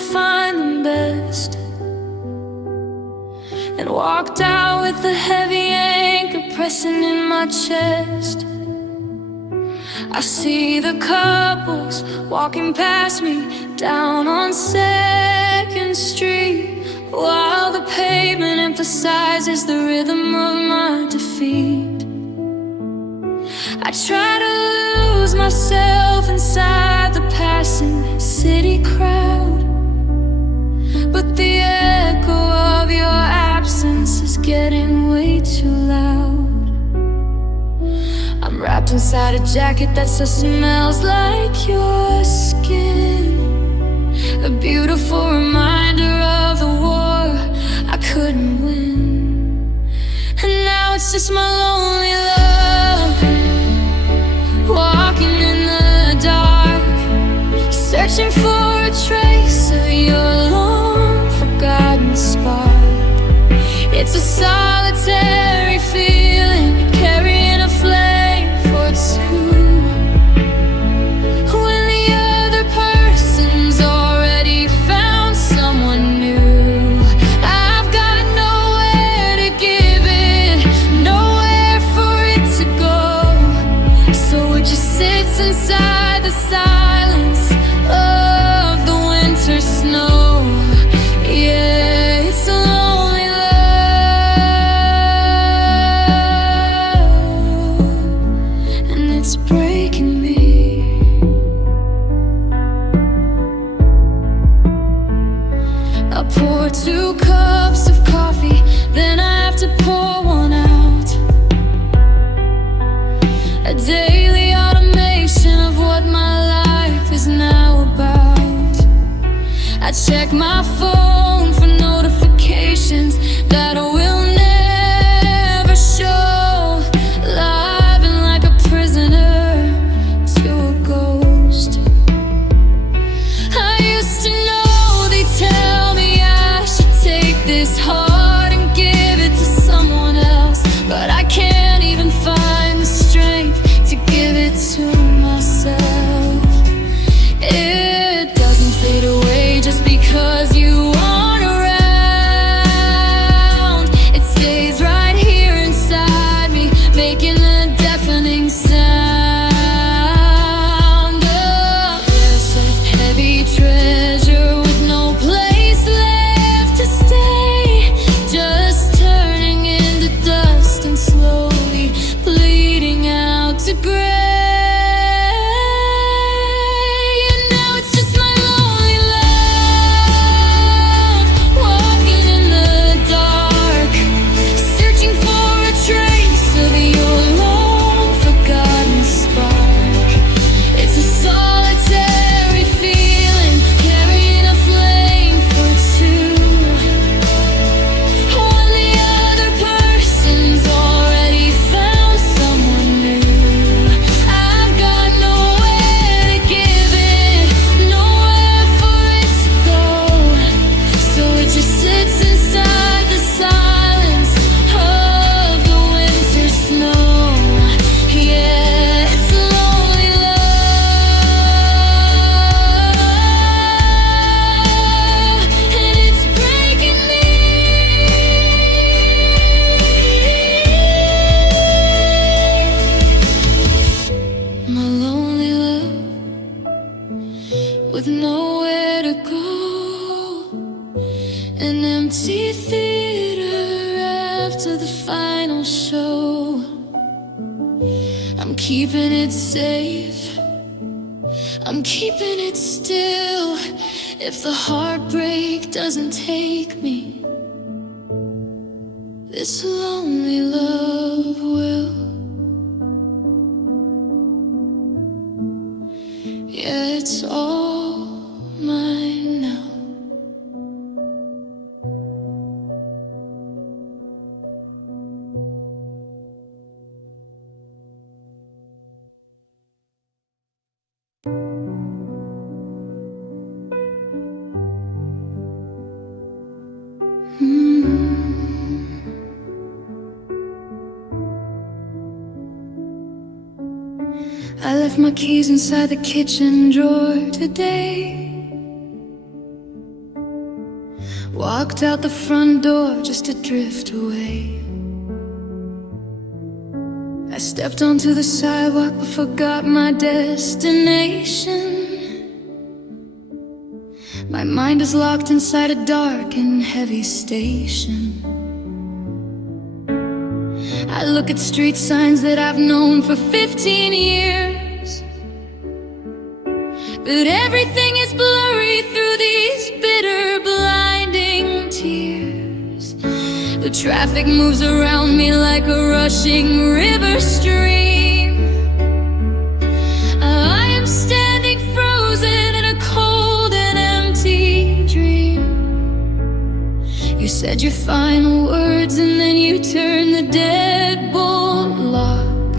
find them best, and walked out with a heavy anchor pressing in my chest. I see the couples walking past me down on 2nd Street, while the pavement emphasizes the rhythm of my defeat. I try to lose myself inside the passing city crowd, but the echo of your absence is getting way too loud. I'm wrapped inside a jacket that still smells like your skin, a beautiful reminder of the war I couldn't win. And now it's just my lonely love, walking in the dark, searching for a trace of your long forgotten spark. It's a solitary feeling, carrying a flame for two, when the other person's already found someone new. I've got nowhere to give it, nowhere for it to go, so it just sits inside the silence of the winter snow. Yeah, it's a lonely love, and it's breaking me. I pour 2 cups of coffee, then I have to pour one out. A daily automation of what my life is now about. I check my phone for notifications that I will never show, living like a prisoner to a ghost. I used to know they tell me I should take this heart and give it to someone else, but I can't even find the strength to give it to myself. It doesn't fade away just because you aren't around. It stays right here inside me, making a deafening sound. A restless, heavy treasure with no place left to stay, just turning into dust and slowly bleeding out to gray. And now it's just my lonely love, walking in the dark, searching for a trace of your long forgotten spark. It's a solitary feeling, carrying a flame for two, when the other person's already found someone new. I've got nowhere to give it, nowhere for it to go, so it just sits inside the silence of the winter snow. Yeah, it's a lonely love, and it's breaking me. My lonely love, with nowhere to go, an empty theater after the final show. I'm keeping it safe, I'm keeping it still. If the heartbreak doesn't take me, this lonely love will. Yeah, it's all mine now. I left my keys inside the kitchen drawer today. Walked out the front door just to drift away. I stepped onto the sidewalk but forgot my destination. My mind is locked inside a dark and heavy station. I look at street signs that I've known for 15 years, but everything is blurry through these bitter, blinding tears. The traffic moves around me like a rushing river stream. I am standing frozen in a cold and empty dream. You said your final words and then you turned the deadbolt lock,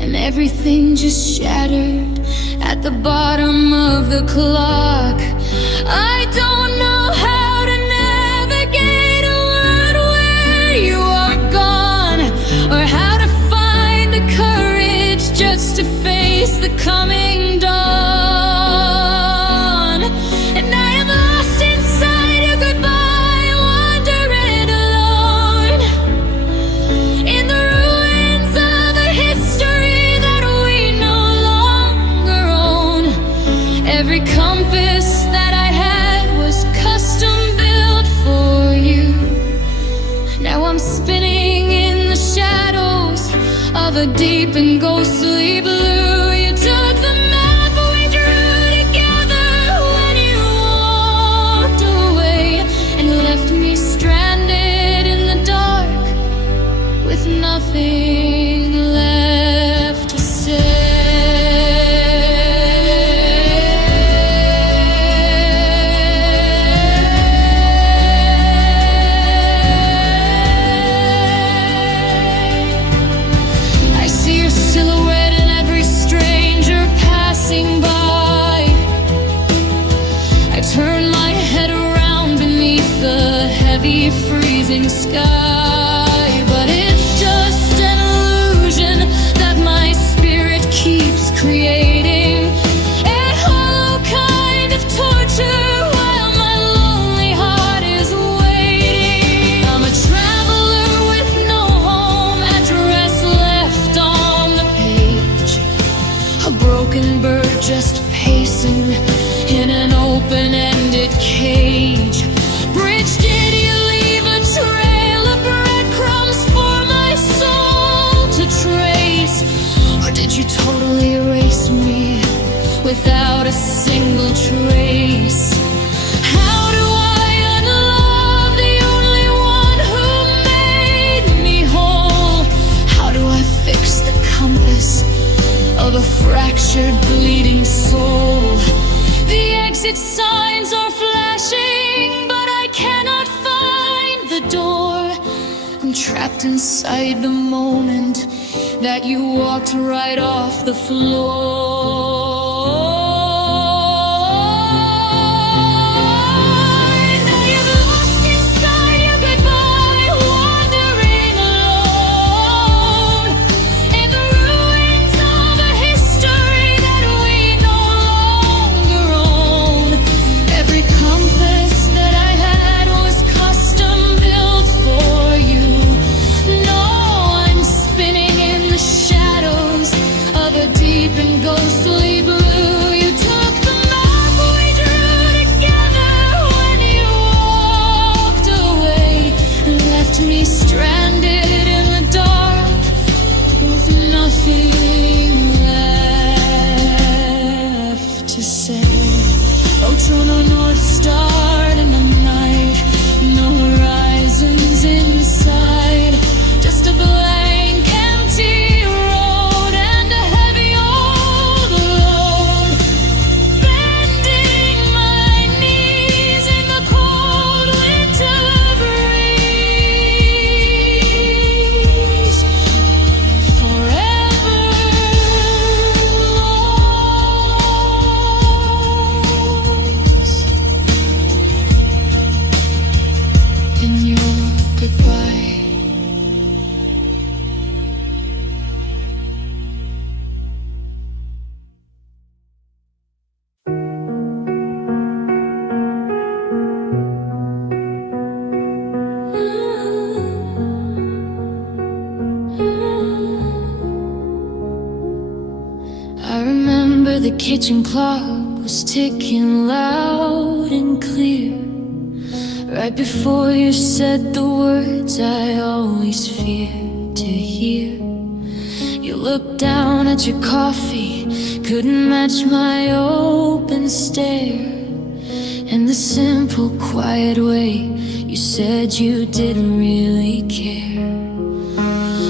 and everything just shattered at the bottom of the clock. I don't know how to navigate a world where you are gone, or how to find the courage just to face the coming dawn. And I am lost inside your goodbye, wandering alone in the ruins of a history that we no longer own. Every compass that I had was custom built for you. Now I'm spinning in the shadows of a deep and ghostly blue. You took the map we drew together when you walked away, and left me stranded in the dark with nothing left to say. I see your silhouette in every stranger passing by. I turn my head around beneath the heavy freezing sky, but it's just an illusion that my spirit keeps creating, a hollow kind of torture while my lonely heart is waiting. I'm a traveler with no home address left on the page, a broken bird just pacing in an open-ended cage. Bridge, did you leave a trail of breadcrumbs for my soul to trace, or did you totally erase me without a single trace? How do I unlove the only one who made me whole? How do I fix the compass of a fractured, bleeding soul? The exit signs are flashing, but I cannot find the door. I'm trapped inside the moment that you walked right off the floor. And I am lost inside your goodbye, wandering alone in the ruins of a history that we no longer own. Every compass that I had was custom built for you. No, I'm spinning in the shadows of a deep and ghostly blue. You took the map we drew together when you walked away, and left me stranded in the dark with nothing left to say. Oh, true, no North Star in the night, no horizons inside, just a blank, empty road and a heavy old load. Bending my knees in the cold winter breeze, forever lost in your goodbye. kitchen clock was ticking loud and clear, right before you said the words I always feared to hear. You looked down at your coffee, couldn't match my open stare, and the simple, quiet way you said you didn't really care.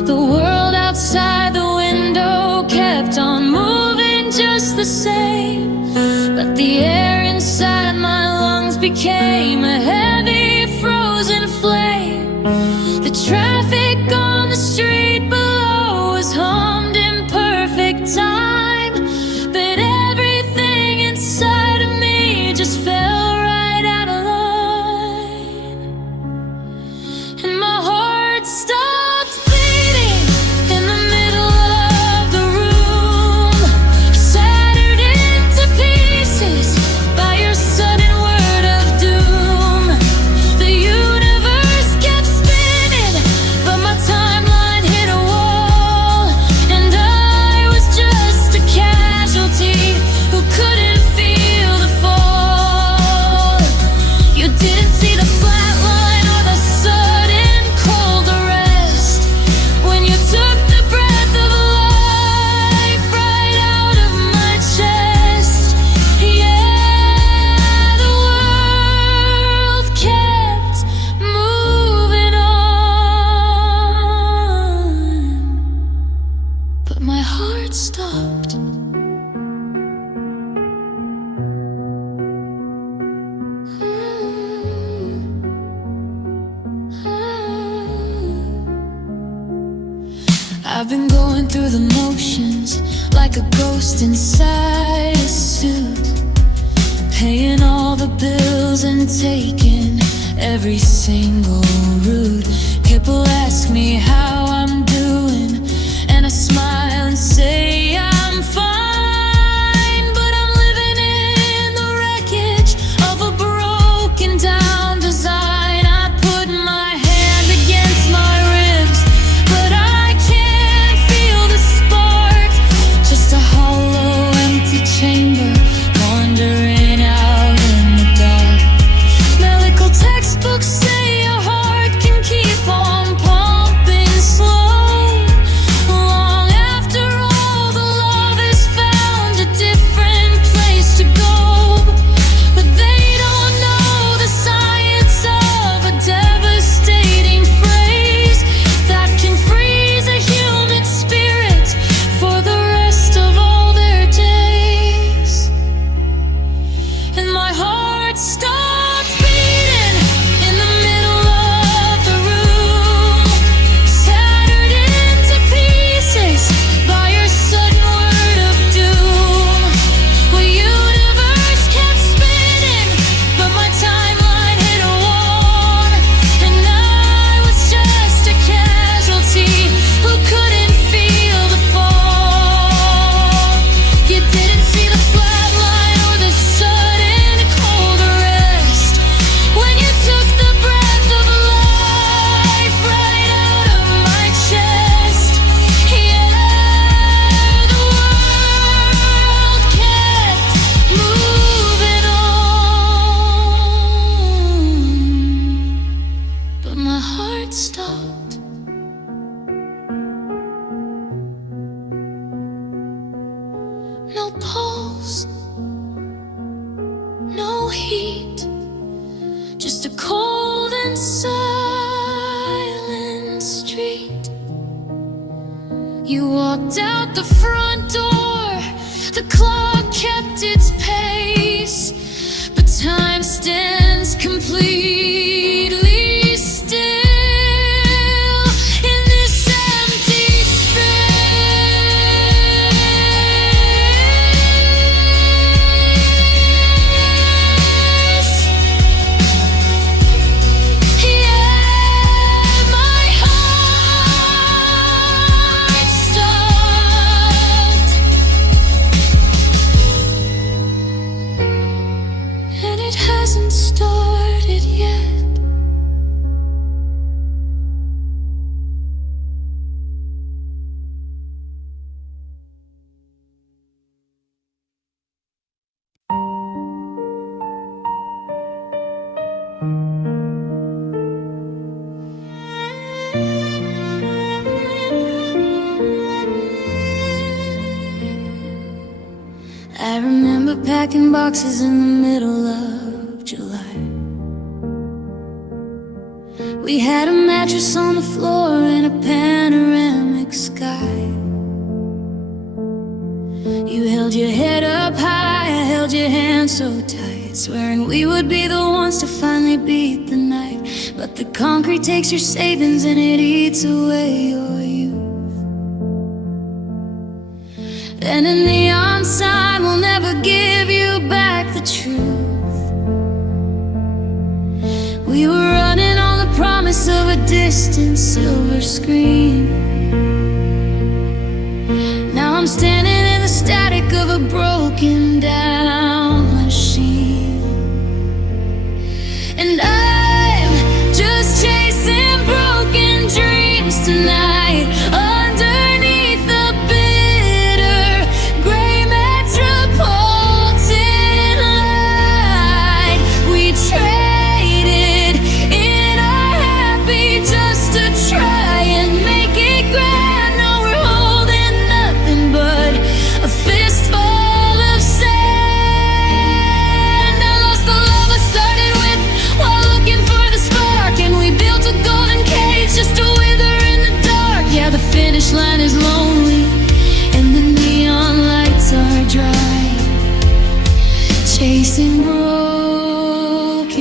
The world outside the window kept on moving just the same, but the air inside my lungs became a heavy, frozen flame. The traffic on the street below was hummed in perfect time, but everything inside of me just fell right out of line, and my heart stopped beating in the middle of the room, shattered into pieces by your sudden word of doom. The universe kept spinning, but my timeline hit a wall, and I was just a casualty who couldn't feel the fall. You didn't see the flat line or the sudden cold arrest when you took the breath of life right out of my chest. Yeah, the world kept moving on, but my heart stopped. I've been going through the motions like a ghost inside a suit, paying all the bills and taking every single route. People ask me how I'm doing, and I smile and say I'm fine, but I'm living in the wreckage of a broken down design. I put my hand against my ribs, but I can't feel the spark, just a hollow, empty chamber wandering out in the dark. Medical textbooks say your heart can keep on pumping slow long after all the love has found a different place to go, but they don't know the science of a devastating phrase that can freeze a human spirit for the rest of all their days. And my heart stopped beating in the middle of the room, shattered into pieces by your sudden word of doom. The universe kept spinning, but my timeline hit a wall, and I was just a casualty who couldn't feel the fall. You didn't see the flat line or the sudden cold arrest when you took the breath of life right out of my chest. Yeah, the world kept moving on, but my heart stopped. No pulse, no heat, just a cold and silent street. You walked out the front door, the clock kept its pace, but time stands completely still in this empty space. Yeah, my heart stopped, and it hasn't started yet. unpacking boxes in the middle of July. We had a mattress on the floor and a panoramic sky. You held your head up high, I held your hand so tight, swearing we would be the ones to finally beat the night. But the concrete takes your savings and it eats away your youth. And a neon sign will never give you back the truth. We were running on the promise of a distant silver screen. Now I'm standing in the static of a broken down machine. And I'm just chasing broken dreams tonight, underneath the bitter gray metropolitan light. We traded in our happy just to try and make it grand. Now we're holding nothing but a fistful of sand. I lost the love I started with while looking for the spark, and we built a golden cage just to wither in the dark. Yeah, the finish line is lonely and the neon lights are dry, chasing broken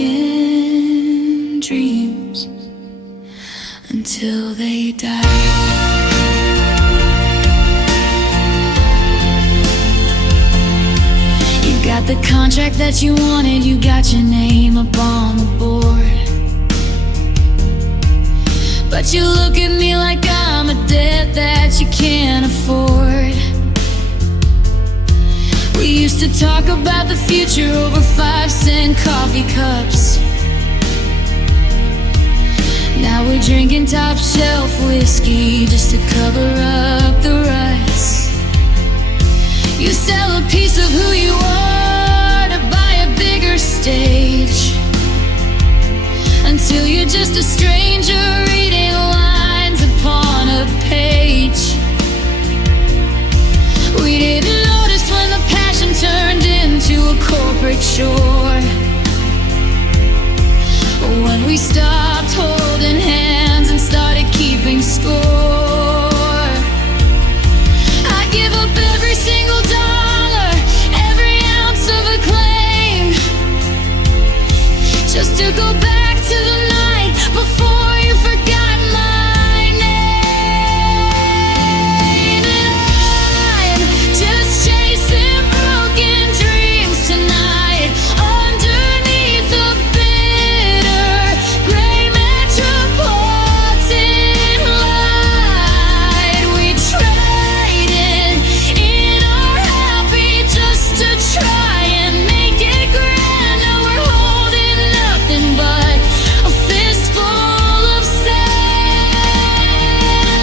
dreams until they die. You got the contract that you wanted, you got your name up on the board, but you look at me like I'm a debt that you can't afford. We used to talk about the future over 5-cent coffee cups. Now we're drinking top shelf whiskey just to cover up the ruts. You sell a piece of who you are to buy a bigger stage, until you're just a stranger reading lines upon a page. We didn't notice when the passion turned into a corporate chore, when we stopped holding hands and started keeping score. I give up every single dollar, every ounce of acclaim, just to go back to the night before you forgot my name. And I'm just chasing broken dreams tonight, underneath the bitter gray metropolitan light. We traded in our happy just to try and make it grand. Now we're holding nothing but a fistful of sand.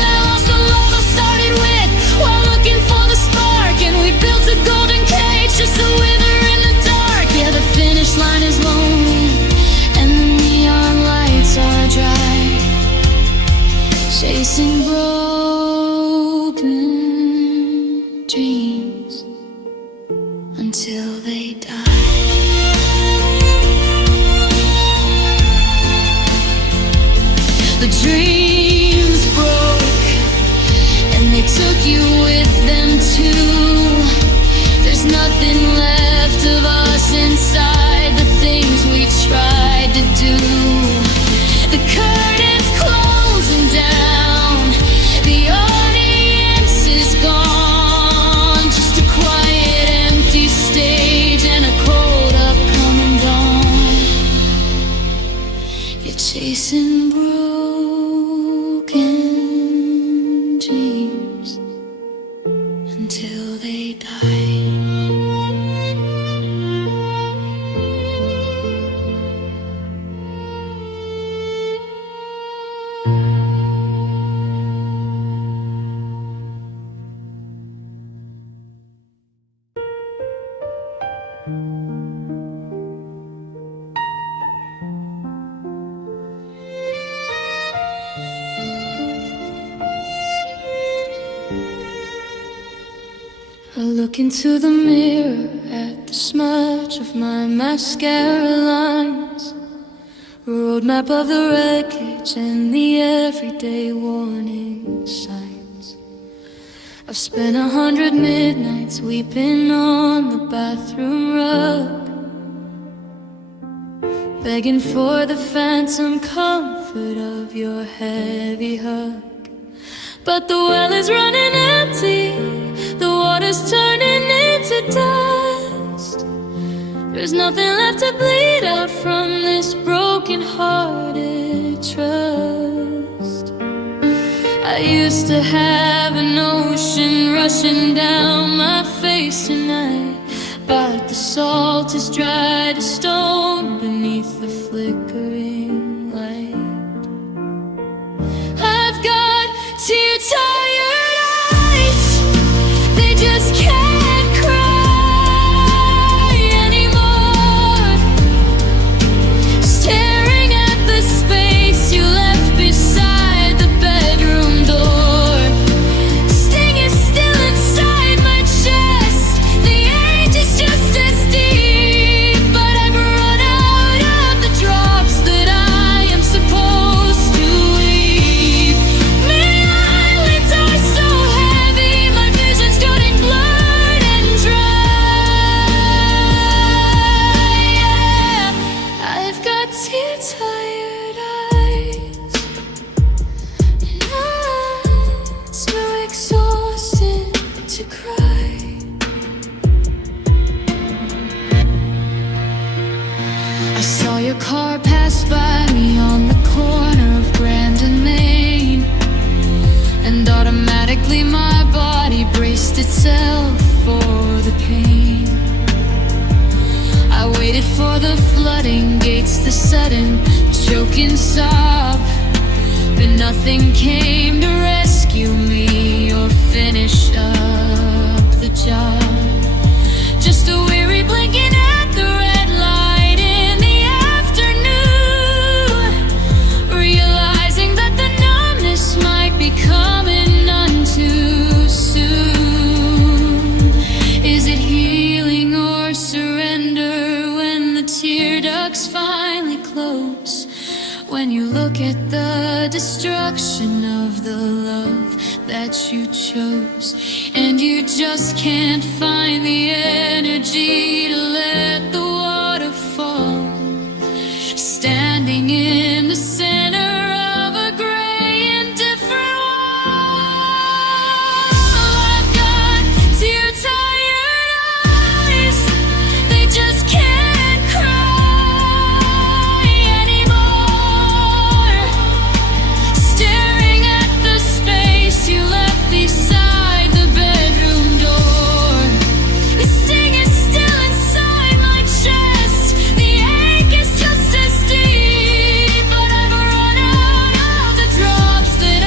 I lost the love I started with while looking for the spark, and we built a golden cage just to wither in the dark. Yeah, the finish line is lonely and the neon lights are dry, chasing broken dreams until they die. The dreams broke and they took you with them too. There's nothing left of us inside the things we tried to do. The curtains closing down, the audience is gone, just a quiet empty stage and a cold upcoming dawn. You're chasing broken dreams until they die. I look into the mirror at the smudge of my mascara lines, a roadmap of the wreckage and the everyday warning signs. I've spent 100 midnights weeping on the bathroom rug, begging for the phantom comfort of your heavy hug. But the well is running empty, the water's turning into dust. There's nothing left to bleed out from this broken-hearted trust. I used to have an ocean rushing down my face tonight, but the salt is dry to stone beneath the flickering light. I've got tear-tired eyes, they just can't cry anymore. Staring at the space you left beside the bedroom door. Sting is still inside my chest, the ache is just as deep, but I've run out of the drops that I am supposed to weep. My eyelids are so heavy, my vision's getting blurred and dry. Yeah, I've got tear-tired eyes, and I'm too exhausted to cry. I saw your car pass by me on the corner of Grand and Main, and automatically my body braced itself for the pain. I waited for the flooding gates, the sudden choking sob, but nothing came to rescue me or finish up the job. Just a weary blinking at the red light in the afternoon, realizing that the numbness might be coming on too soon. Is it healing or surrender when the tear ducts finally close? When you look at the destruction of the love that you chose, and you just can't find the energy to let the water fall, standing in the center of a gray indifferent wall. I've got tear-tired eyes, they just can't cry anymore. Staring at the space you left beside the bedroom door. The sting is still inside my chest, the ache is just as deep, but I've run out of the drops that I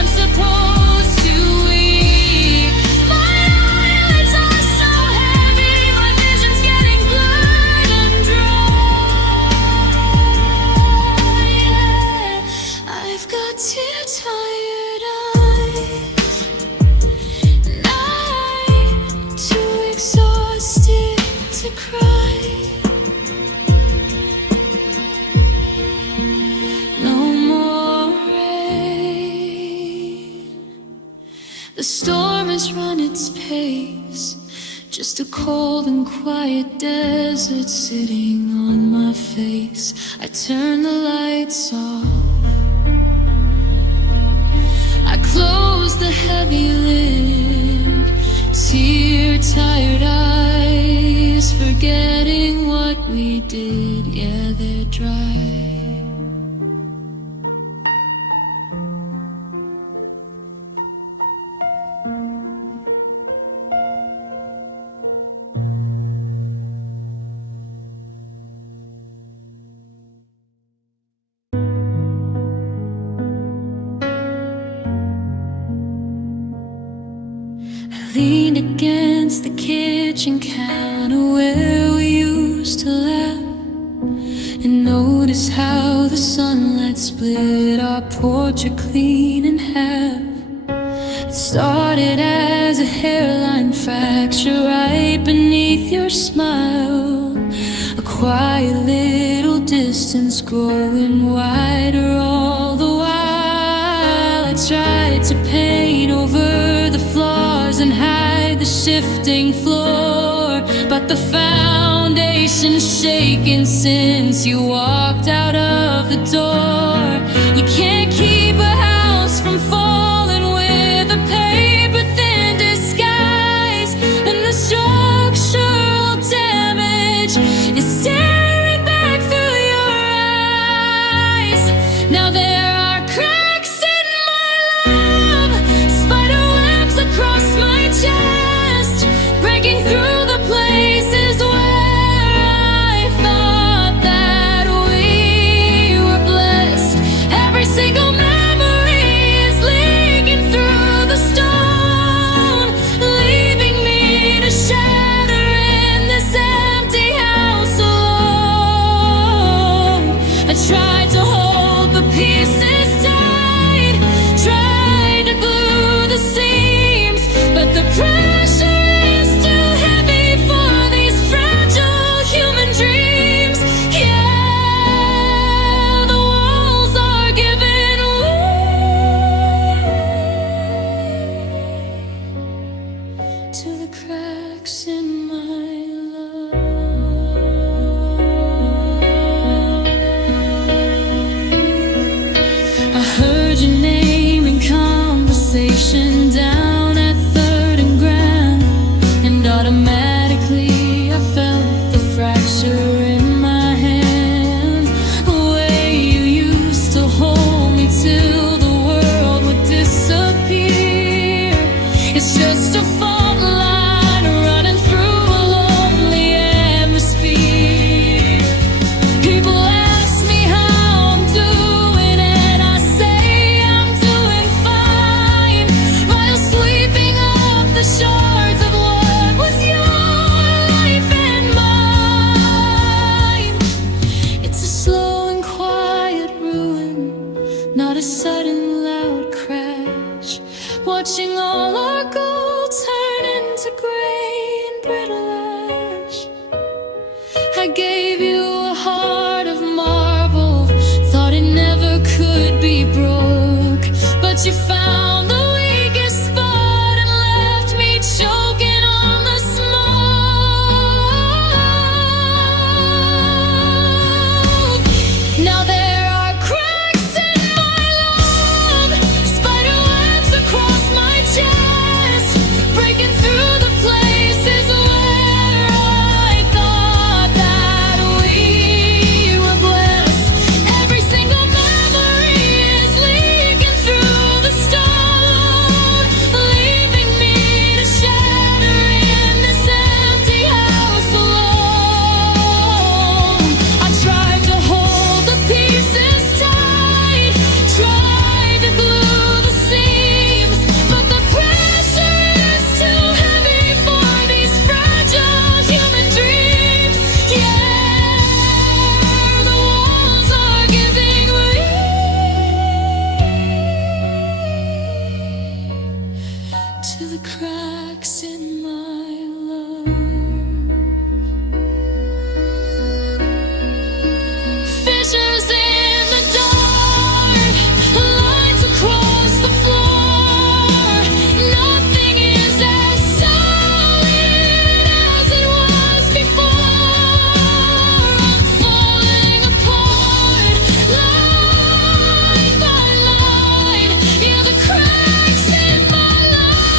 am supposed to weep. My eyelids are so heavy, my vision's getting blurred and dry. Yeah, I've got tear-tired eyes, and I'm too exhausted to cry. No more rain, the storm has run its pace, just a cold and quiet desert sitting on my face. I turn the lights off, I close the heavy lid, tear-tired eyes, forgetting what we did. Yeah, they're dry. Leaned against the kitchen counter where we used to laugh, and noticed how the sunlight split our portrait clean in half. It started as a hairline fracture right beneath your your smile. A quiet little distance growing wider all the while. I tried to paint over the flaws and hide the shifting floor, but the foundation's shaken since you walked out of the door. You can't keep a house from falling with a paper-thin disguise, and the structural damage is staring back through your eyes. Now there are cracks in my love, spider webs across my chest, breaking through the places where I thought that we were blessed. Every single memory is leaking through the stone, leaving me to shatter in this empty house alone. I tried to hold the pieces tight, tried to glue the seams, but the pressure is too heavy for these fragile human dreams. Yeah, the walls are giving way to the cracks in my love. I heard your name in conversation down at 3rd and Grand, and automatically I felt the fracture in my hand. The way you used to hold me till the world would disappear. It's just a fault line running through a lonely atmosphere. People ask me how I'm doing, and I say I'm doing fine, while sweeping up the shards of what was your life and mine. It's a slow and quiet ruin, not a sudden loud crash. Watching all our gold turn into gray and brittle ash. I gave you a heart of marble, thought it never could be broke, but you found the weakest spot and left me choking on the smoke. Now there are cracks in my love, spider webs across my chest, breaking through the places where I thought that we were blessed. Every single memory is leaking through the stone, leaving me to shatter in this empty house alone. I tried to hold the pieces tight, tried to glue the seams, but the pressure is too heavy for these fragile human dreams. Yeah, the walls are giving way to the cracks in my love. Fissures in the dark, lines across the floor. Nothing is as solid as it was before. I'm falling apart, line by line. Yeah, the cracks in my life,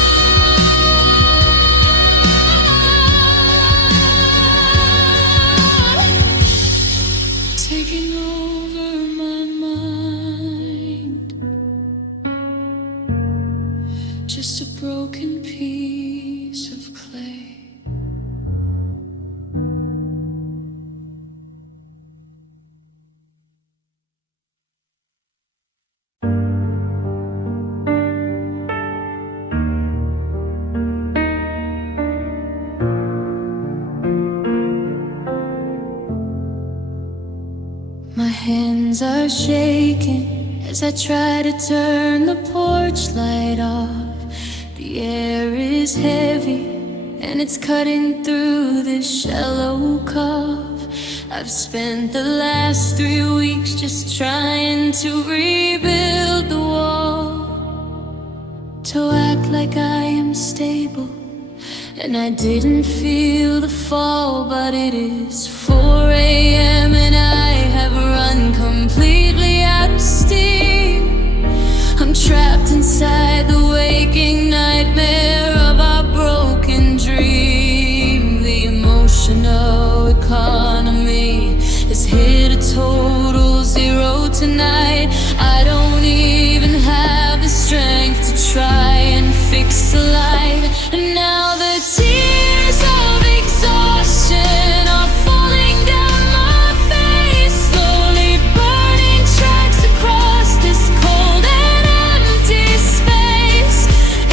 taking over my mind. Just a broken piece of clay. My hands are shaking as I try to turn the porch light off. The air is heavy and it's cutting through this shallow cup. I've spent the last 3 weeks just trying to rebuild the wall, to act like I am stable, and I didn't feel the fall. But it is 4 a.m. and I have run completely out of steam. I'm trapped inside the waking nightmare of our broken dream. The emotional economy has hit a total zero tonight. I don't even have the strength to try and fix the light. And now the tears of exhaustion are falling down my face, slowly burning tracks across this cold and empty space.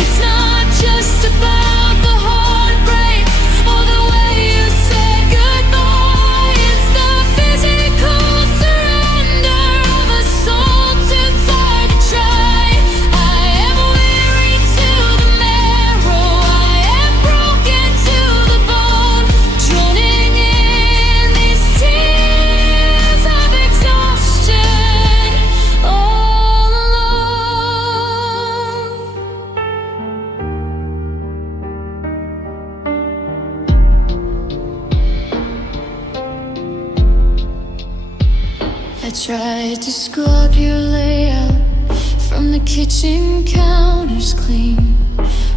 It's not just about the heartbreak or the way you said goodbye. It's the physical surrender of a soul too tired to try. I am weary to the marrow, I am broken to the bone, drowning in these tears of exhaustion, all alone. I tried to scrub your layout from the kitchen counters clean,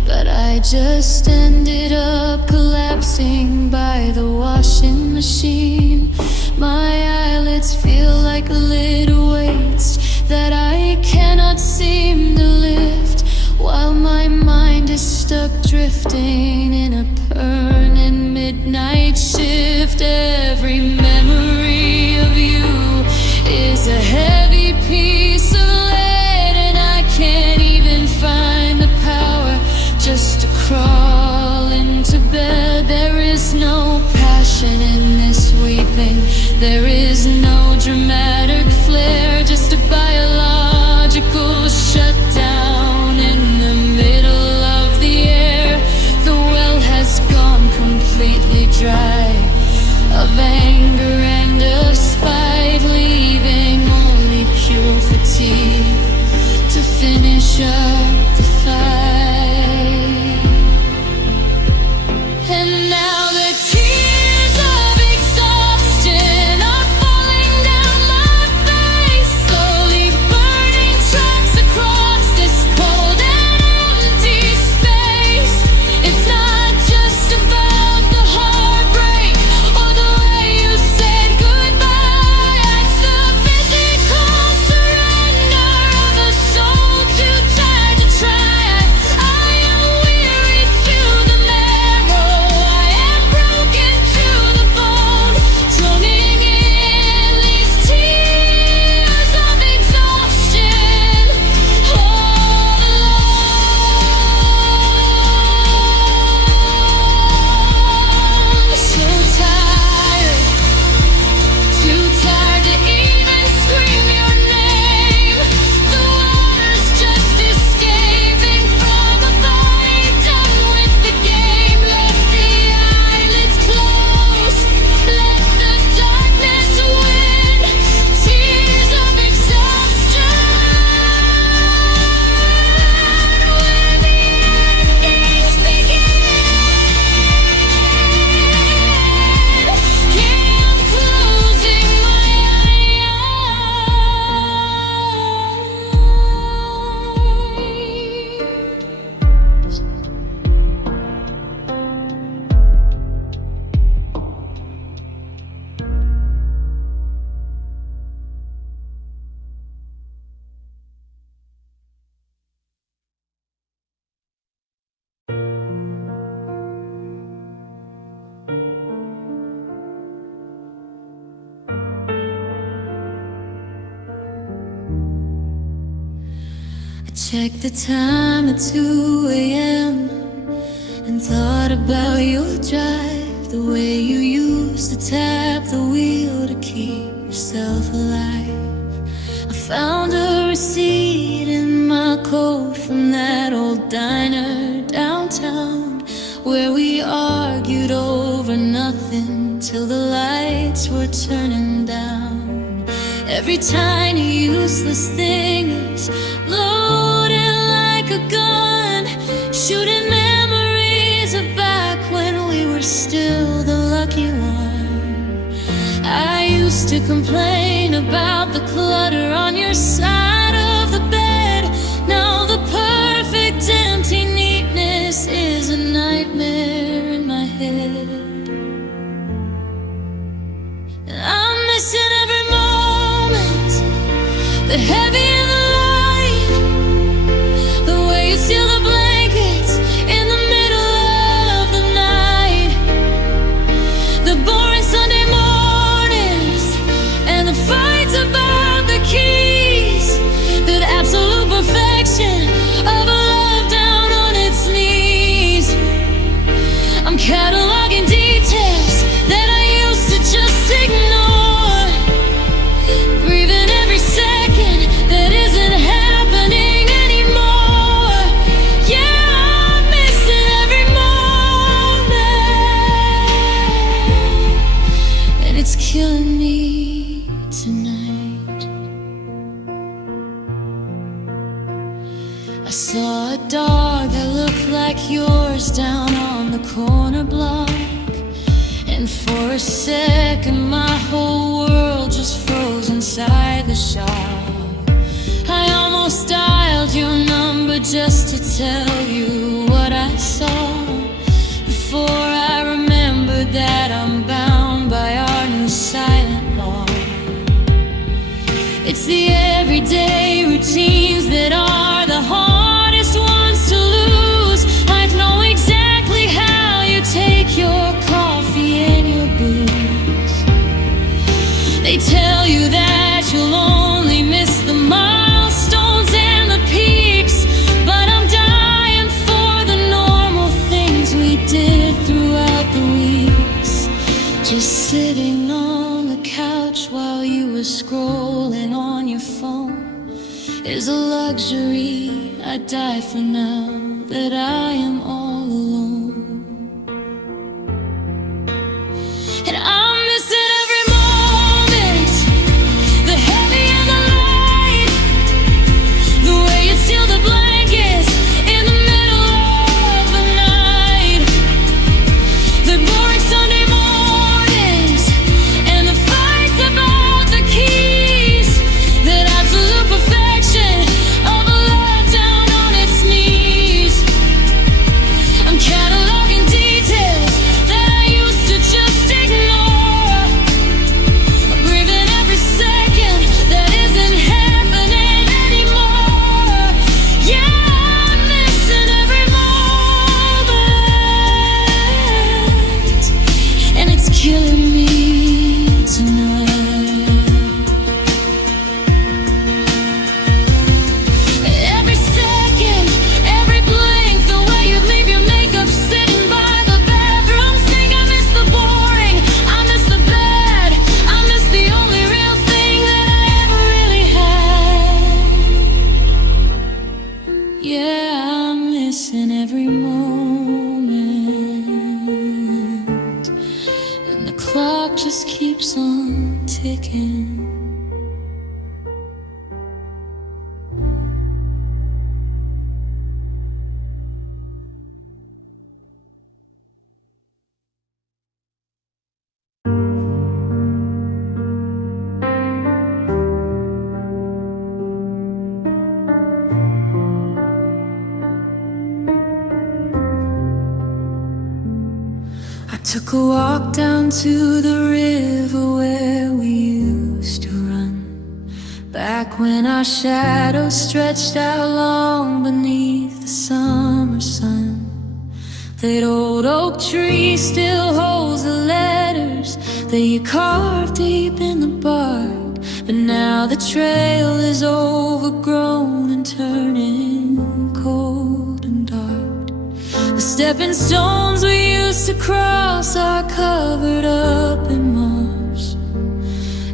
but I just ended up collapsing by the washing machine. My eyelids feel like little weights that I cannot seem to lift, while my mind is stuck drifting in a burning midnight shift. Every memory of you is a heavy piece of lead, and I can't even find the power just to crawl into bed. There is no passion in this weeping, there is no dramatic flair, just a biological shutdown in the middle of the air. The well has gone completely dry, of anger and of spite, leaving only pure fatigue to finish up the fight. And now the tears of exhaustion are falling down my face, slowly burning tracks across this cold and empty space. It's not just about the heartbreak or the way you said goodbye. It's the physical surrender of a soul too tired to try. I am weary to the marrow, I am broken to the bone, drowning in these tears of exhaustion, all alone. So tired, too tired to even scream your name. The water's just escaping from a body done with the game. Let the eyelids close, let the darkness win. Tears of exhaustion, where the endings begin. Yeah, I'm closing my eyes. I checked the time at 2 a.m. and thought about your drive, the way you used to tap the wheel to keep yourself alive. I found a receipt in my coat from that old diner downtown where we are. Every tiny useless thing is loaded like a gun, shooting memories of back when we were still the lucky one. I used to complain about the clutter on your side of the bed. Now the perfect empty neatness is a nightmare in my head. And I'm missing every moment, the heavy and the light, the way you steal the blankets in the middle of the night, the boring Sunday mornings and the fights about the keys, that absolute perfection of a love down on its knees. I'm cataloging details that I used to just ignore, grieving every second that isn't happening anymore. Yeah, I'm missing every moment, and it's killing me tonight. I saw a dog that looked like yours down on the corner block, and for a second my whole world just froze inside the shop. I almost dialed your number just to tell you what I saw, before I remembered that I'm bound by our new silent law. It's the everyday routines that are the hardest ones to lose. I know exactly how you take your coffee and your booze. They tell you that you'll only miss the milestones and the peaks, but I'm dying for the normal things we did throughout the weeks. Just sitting on the couch while you were scrolling on your phone is a luxury I die for now that I am all alone. And I'm missing every moment, the heavy and the light, the way you steal the blankets in the middle of the night, the boring Sunday mornings and the fights about the keys, that absolute perfection of a love down on its knees. I'm cataloging details that I used to just ignore, grieving every second that isn't happening anymore. Yeah, I'm missing every moment, and it's killing me tonight. Every second, every blink, the way you leave your makeup sitting by the bathroom sink. I miss the boring, I miss the bad, I miss the only real thing that I ever really had. Yeah, I'm missing every moment, and the clock just keeps on ticking. I took a walk down to the river where we used to run, back when our shadows stretched out long beneath the summer sun. That old oak tree still holds the letters that you carved deep in the bark, but now the trail is overgrown and turning cold and dark. The stepping stones we used to cross are covered up in moss.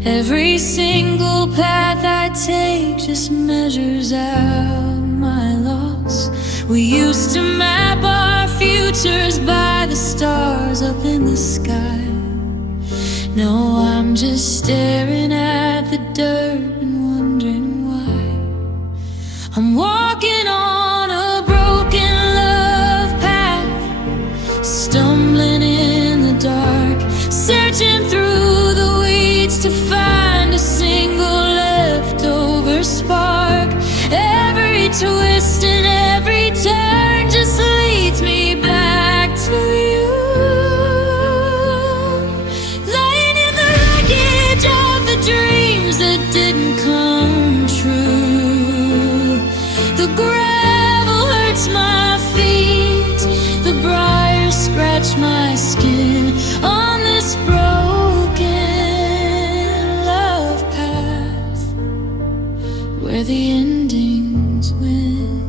Every single path I take just measures out my loss. We used to map our futures by the stars up in the sky. No, I'm just staring at the dirt searching through the weeds to find a single leftover spark. Every twist and every turn just leads me back to you. Lying in the wreckage of the dreams that didn't come true. The gravel hurts my feet, the briars scratch my skin on this broken love path where the endings win.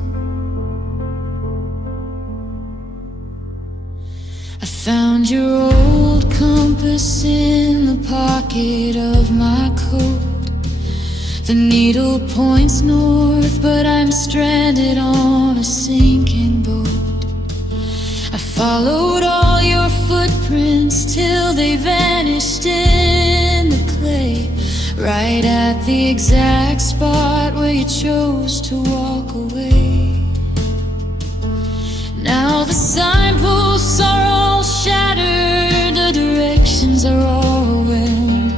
I found your old compass in the pocket of my coat. The needle points north, but I'm stranded on a sinking boat. I followed all your footprints till they vanished in the clay, right at the exact spot where you chose to walk away. Now the signposts are all shattered, the directions are all overwhelmed,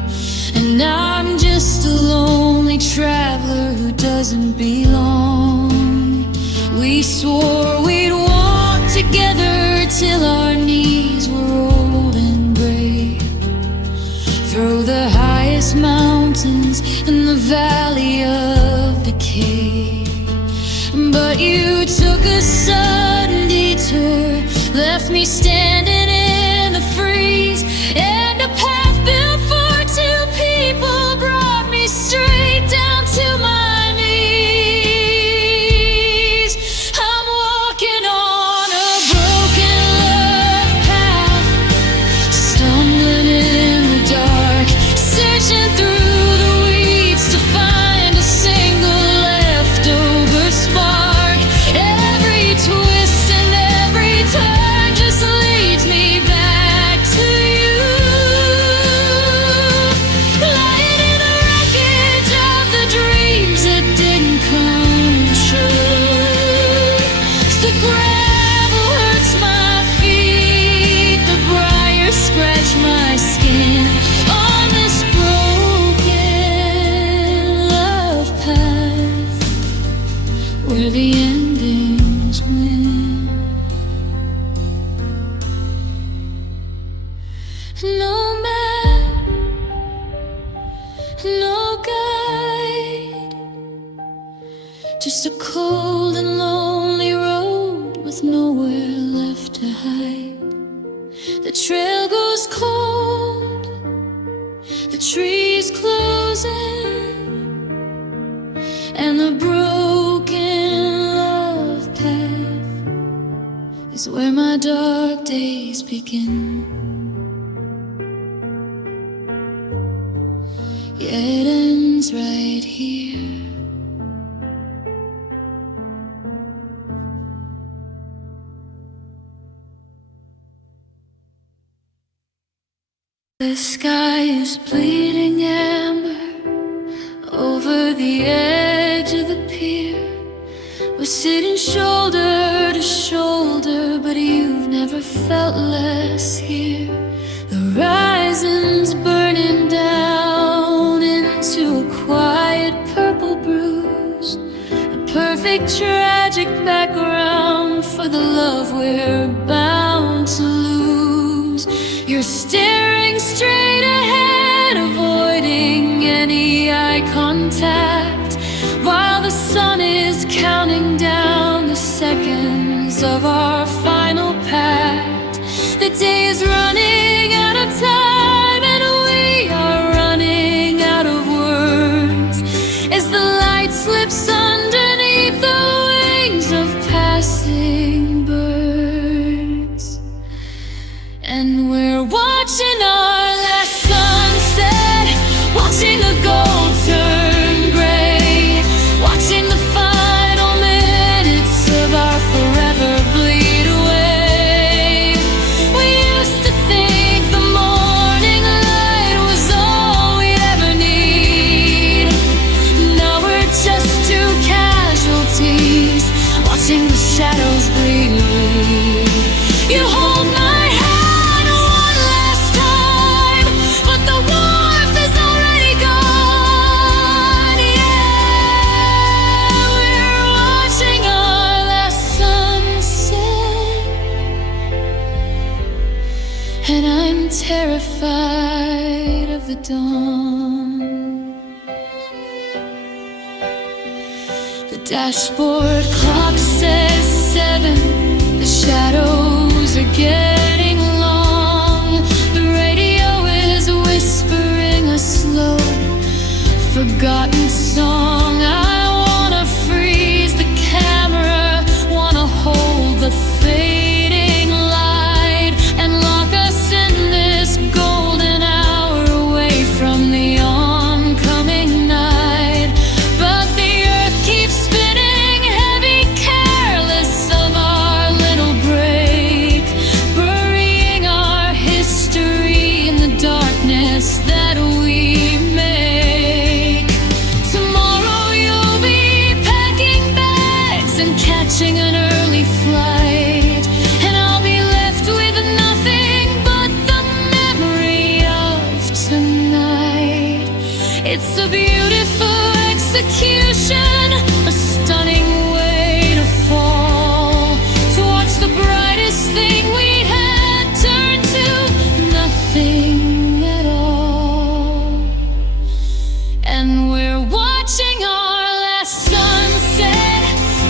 and I'm just a lonely traveler who doesn't belong. We swore we'd walk together till our knees were old and gray, through the highest mountains in the valley of decay. But you took a sudden detour, left me standing in the freeze, and a path built for two people brought me straight down to my knees. I'm walking on a broken love path, stumbling in the dark, searching through the weeds to find a single leftover spark. Every twist and every turn just leads me back to you. Lying in the wreckage of the dreams that didn't come true. The gravel hurts my feet, the briars scratch my skin on this broken love path where the endings win. No map, no guide, just a cold and lonely road with nowhere left to hide. The trail goes cold, the trees closing, and the broken love path is where my dark days begin. Yeah, it ends right here. The sky is bleeding amber over the edge of the pier. We're sitting shoulder to shoulder, but you've never felt less here. The horizon's burning down into a quiet purple bruise, a perfect tragic background for the love we're bound to lose. You're staring straight ahead, avoiding any eye contact, while the sun is counting down the seconds of our final pact. The day is running out of time, and we are running out of words as the light slips underneath the wings of passing birds. And we're watching our last sunset, watching the gold turn gray, watching the final minutes of our forever bleed the dawn. The dashboard clock says 7. The shadows are getting long. The radio is whispering a slow, forgotten song. I wanna freeze the camera, wanna hold the fading light, and lock us in this golden hour away from the oncoming night. But the earth keeps spinning heavy, careless of our little break, burying our history in the darkness that we make. Tomorrow you'll be packing bags and catching an early flight, and I'll be left with nothing but the memory of tonight. It's a beautiful execution, a stunning way to fall, to watch the brightest thing we had turn to nothing at all. And we're watching our last sunset,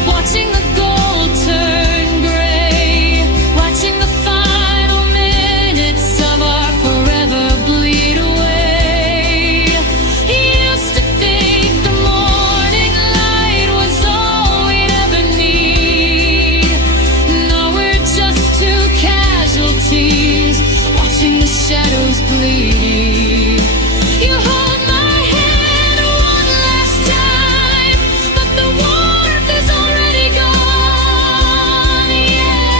watching the gold turn gray, watching the final minutes of our forever bleed away. Used to think the morning light was all we'd ever need. Now we're just two casualties, watching the shadows bleed. You hold my hand one last time, but the warmth is already gone. Yeah,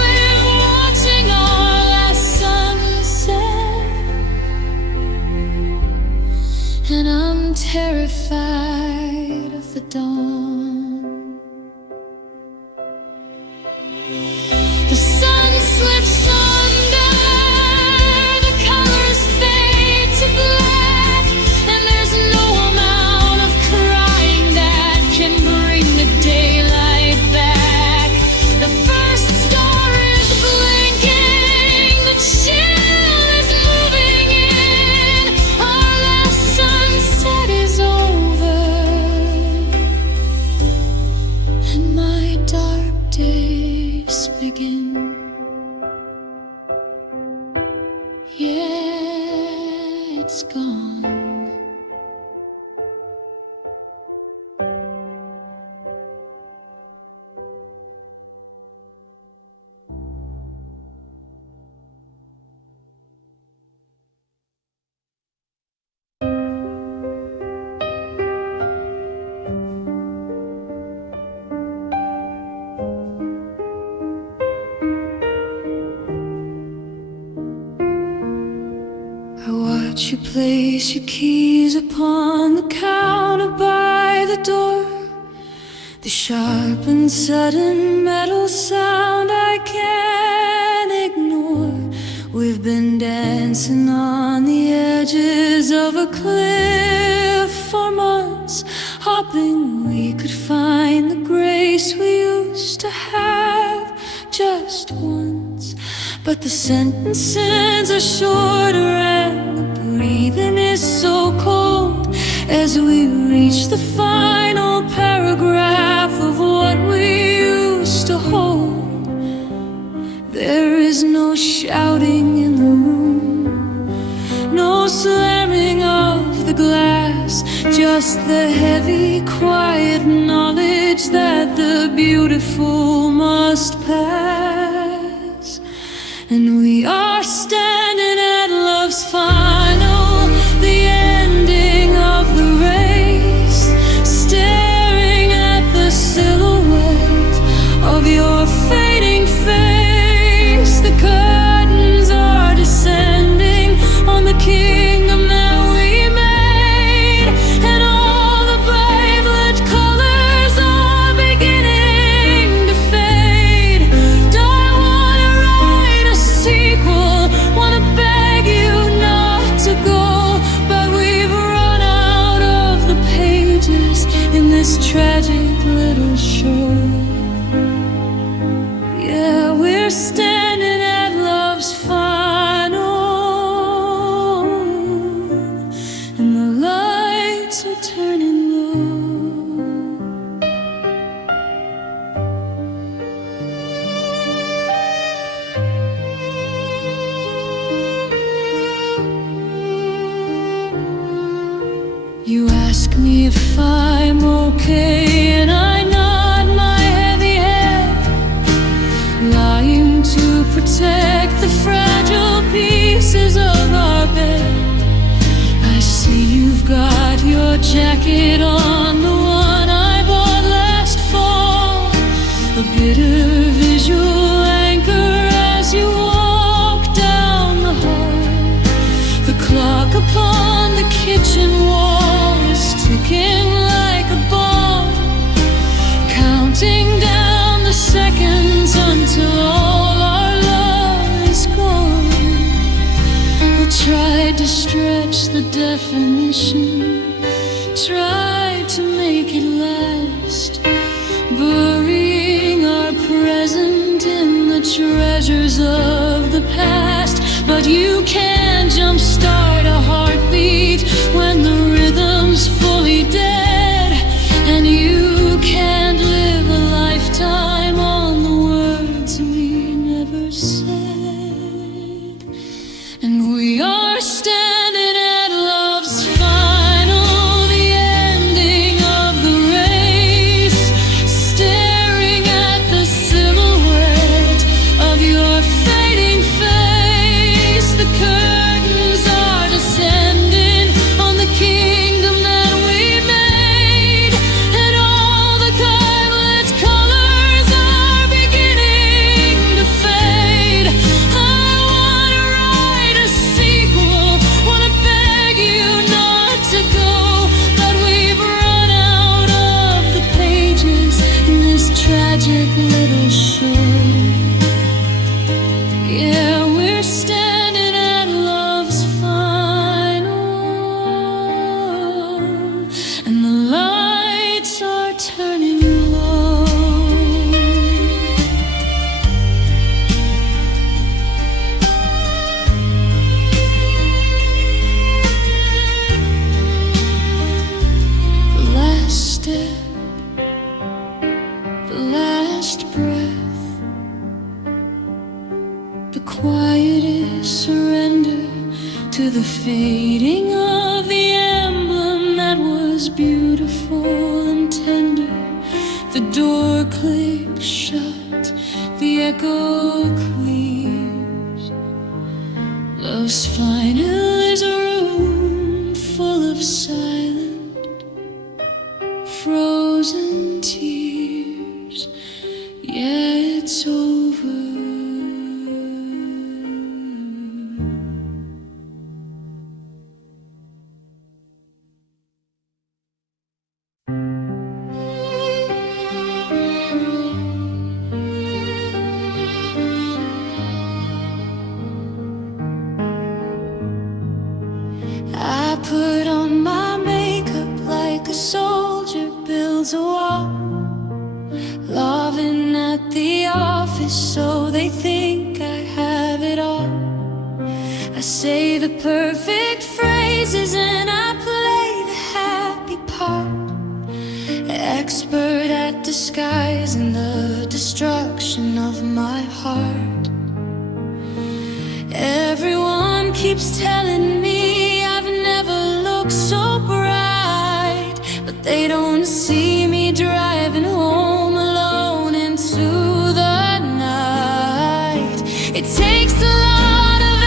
we're watching our last sunset, and I'm terrified of the dawn. The sun slips under, the colors fade to black, and there's no amount of crying that can bring the daylight back. The first star is blinking, the chill is moving in. Our last sunset is over, and my dark days begin. Yeah, it's gone. I watch you place your keys upon the counter by the door. The sharp and sudden metal sound I can't ignore. We've been dancing on the edges of a cliff for months, hoping we could find the grace we used to have just once. But the sentences are shorter and the breathing is so cold as we reach the final paragraph of what we used to hold. There is no shouting in the room, no slamming of the glass, just the heavy, quiet knowledge that the beautiful must pass. And we are standing at love's final, the ending of the race, staring at the silhouette of your fading face. The curtains are descending on the kingdom that we made, and all the vibrant colors are beginning to fade. Do I wanna write a sequel? Wanna beg you not to go, but we've run out of the pages in this tragic little show. Yeah, we're standing at love's final. You ask me if I'm okay, and I nod my heavy head, lying to protect the fragile pieces of our bed. I see you've got your jacket on, the one I bought last fall, a bitter visual anchor as you walk down the hall. The clock upon the kitchen wall is ticking like a bomb, counting down the seconds until all our love is gone. We tried to stretch the definition, tried to make it last, burying our present in the treasures of the past. But you can't jumpstart a heartbeat when the rhythm's fully dead, and you can't live a lifetime on the words we never said. And we are standing at love's final, the ending of the race, staring at the silhouette of your fading face. The curtains are descending on the kingdom that we made, and all the goblet's colors are beginning to fade. I wanna write a sequel, wanna beg you not to go, but we've run out of the pages in this tragic little show. Yeah, we're standing at love's final, and the lights are turning low. The last step, the last breath, the quietest surrender to the fading of the emblem that was beautiful and tender. The door clicks shut, the echo clears. Love's final is a room full of silent, frozen tears. Yeah, it's over. I put on my makeup like a soldier builds a wall, loving at the office so they think I have it all. I say the perfect phrases and I play the happy part, expert at disguising the destruction of my heart. Everyone keeps telling me I've never looked so bright, but they don't see me driving home alone into the night. It takes a lot of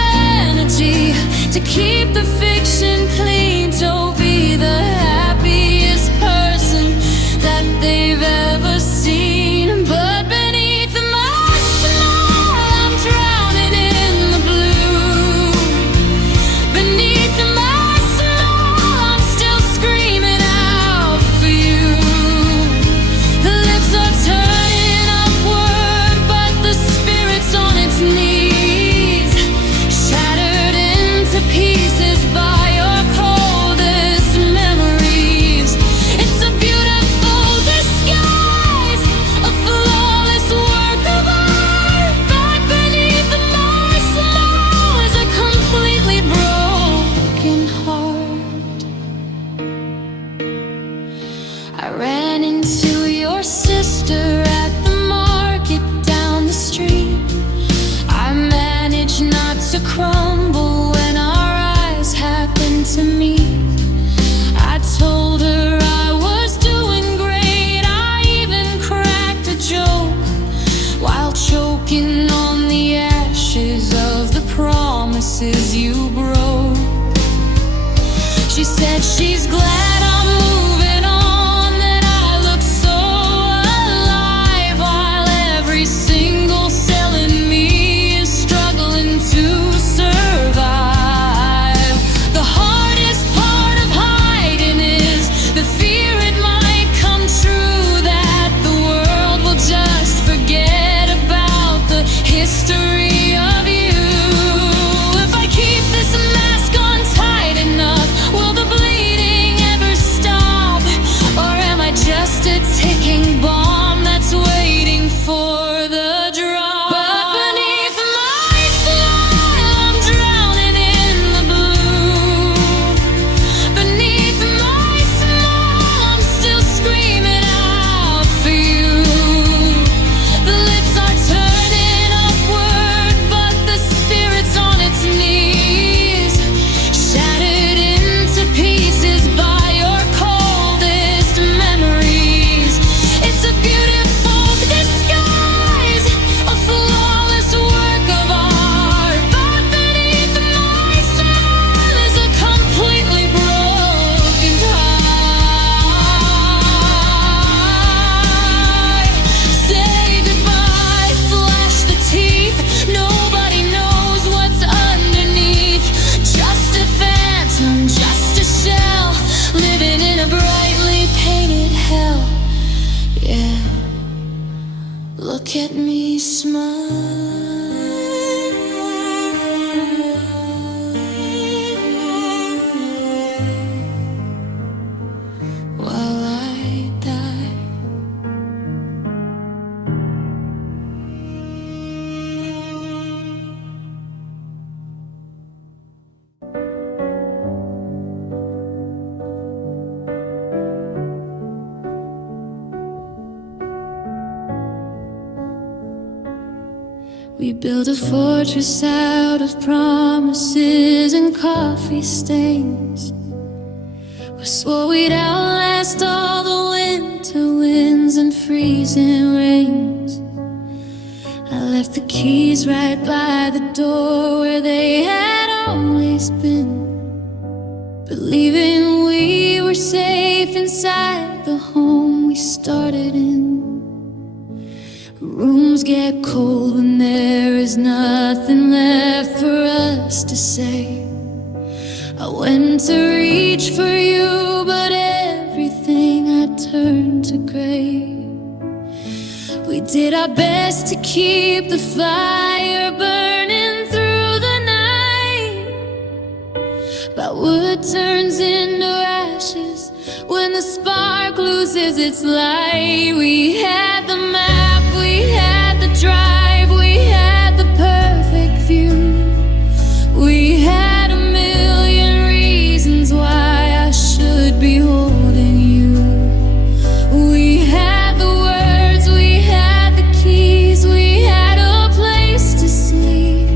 energy to keep the fiction clean, to be the happiest person that they've ever seen. But beneath the marshmallow, I'm drowning in the blue. Beneath the marshmallow, I'm still screaming out for you. The lips are turning upward, but the spirit's on its knees, shattered into pieces by your coldest memories. It's a beautiful disguise, a flawless work of art, but beneath the marshmallow is a completely broken heart. I ran into your sister at the market down the street. I managed not to crumble when our eyes happened to meet. I Said she's glad I'm moving on, that I look so alive, while every single cell in me is struggling to survive. The hardest part of hiding is the fear it might come true, that the world will just forget about the history of you. If I keep this mask on tight enough, will the bleeding ever stop? Or am I just a ticking bomb that's waiting for the drop? But beneath my smile, I'm drowning in the blue. Beneath my smile, I'm still screaming out for you. The lips are turning upward, but the spirit's on its knees, shattered into pieces by your coldest memories. It's a beautiful disguise, a flawless work of art, but beneath my smile is a completely broken heart. Say goodbye, flash the teeth, nobody knows what's underneath. Just a phantom, just a shell, living in a brightly painted hell. Yeah, look at me smile while I die. We built a fortress out of promises and coffee stains. We swore we'd outlast all the winter winds and freezing rains. I left the keys right by the door where they had always been, believing we were safe inside the home we started in. Rooms get cold when there is nothing left for us to say. I went to reach for you, but everything I turned to gray. We did our best to keep the fire burning through the night, but wood turns into ashes when the spark loses its light. We had the map, we had the drive, we had the perfect view. We had a million reasons why I should be holding you. We had the words, we had the keys, we had a place to sleep.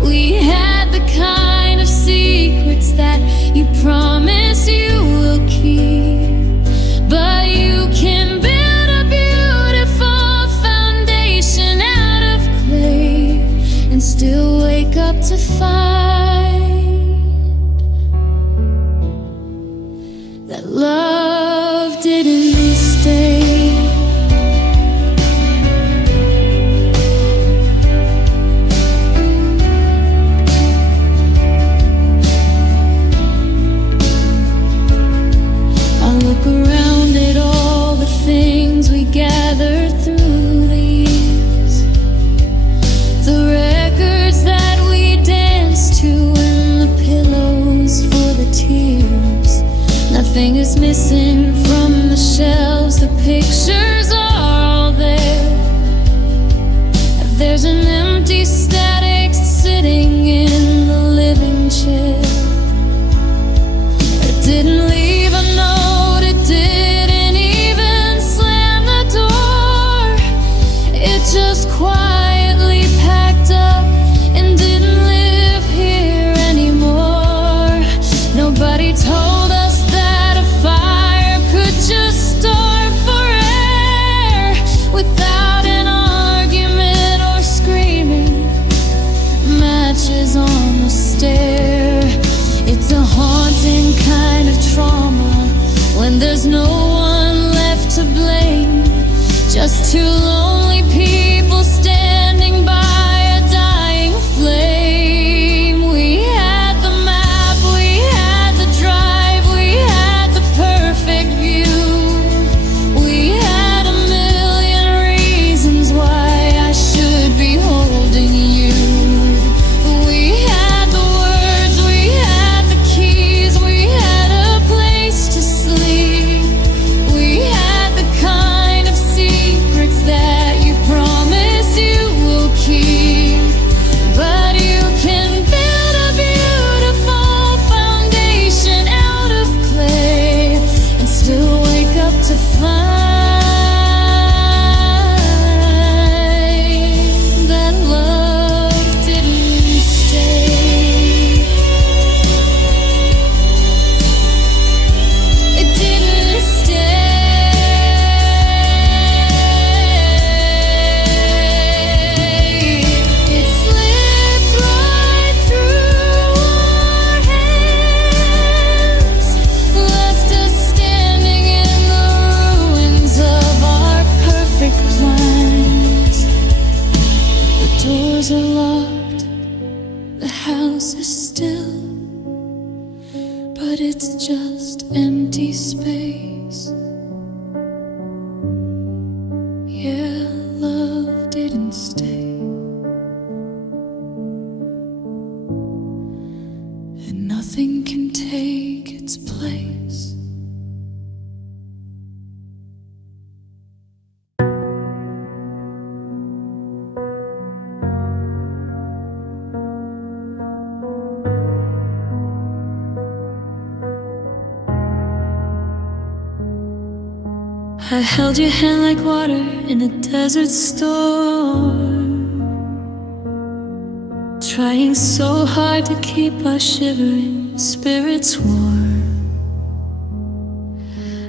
We had the kind of secrets that you promise you will keep. But you can build a beautiful foundation out of clay and still wake up to find that love didn't stay. I look around at all the things we gathered through the years, the records that we danced to and the pillows for the tears. Nothing is missing from the shelves, the pictures are all there. There's an empty static sitting in the living chair. It didn't leave a note, it didn't even slam the door. It just quietly packed up and didn't live here anymore. Nobody told us that a fire could just start for air without an argument or screaming. Matches on Two lonely people standing by a dying flame. We had the map, we had the drive, we had the perfect view. We had a million reasons why I should be holding you. We had the words, we had the keys, we had a place to sleep. We had the kind of secrets that you promise you will keep. But you can build a beautiful foundation out of clay and still wake up to find that love didn't stay. It didn't stay. It slipped right through our hands, left us standing in the ruins of our perfect plans. The doors are locked, the house is still, but it's just empty space. Yeah, love didn't stay, and nothing can take its place. I held your hand like water in a desert storm, trying so hard to keep our shivering spirits warm.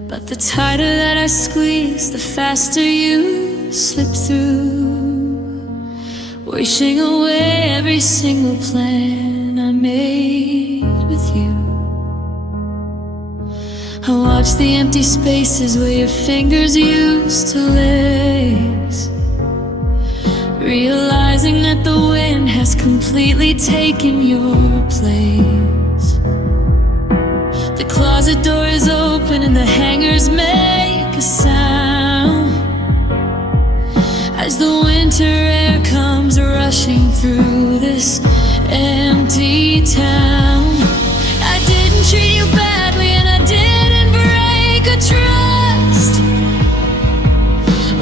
But the tighter that I squeeze, the faster you slip through, wishing away every single plan I made with you. I watch the empty spaces where your fingers used to lace, realizing that the wind has completely taken your place. The closet door is open and the hangers make a sound as the winter air comes rushing through this empty town. I didn't treat you badly and I didn't break a trust.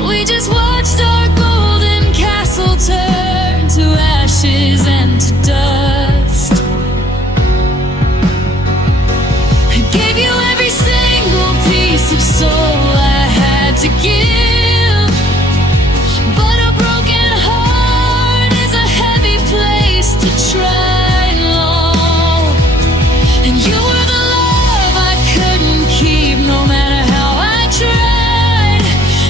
We just watched our golden castle turn to ashes and to dust. I gave you every single piece of soul I had to give, but a broken heart is a heavy place to try long. And you were the love I couldn't keep, no matter how I tried.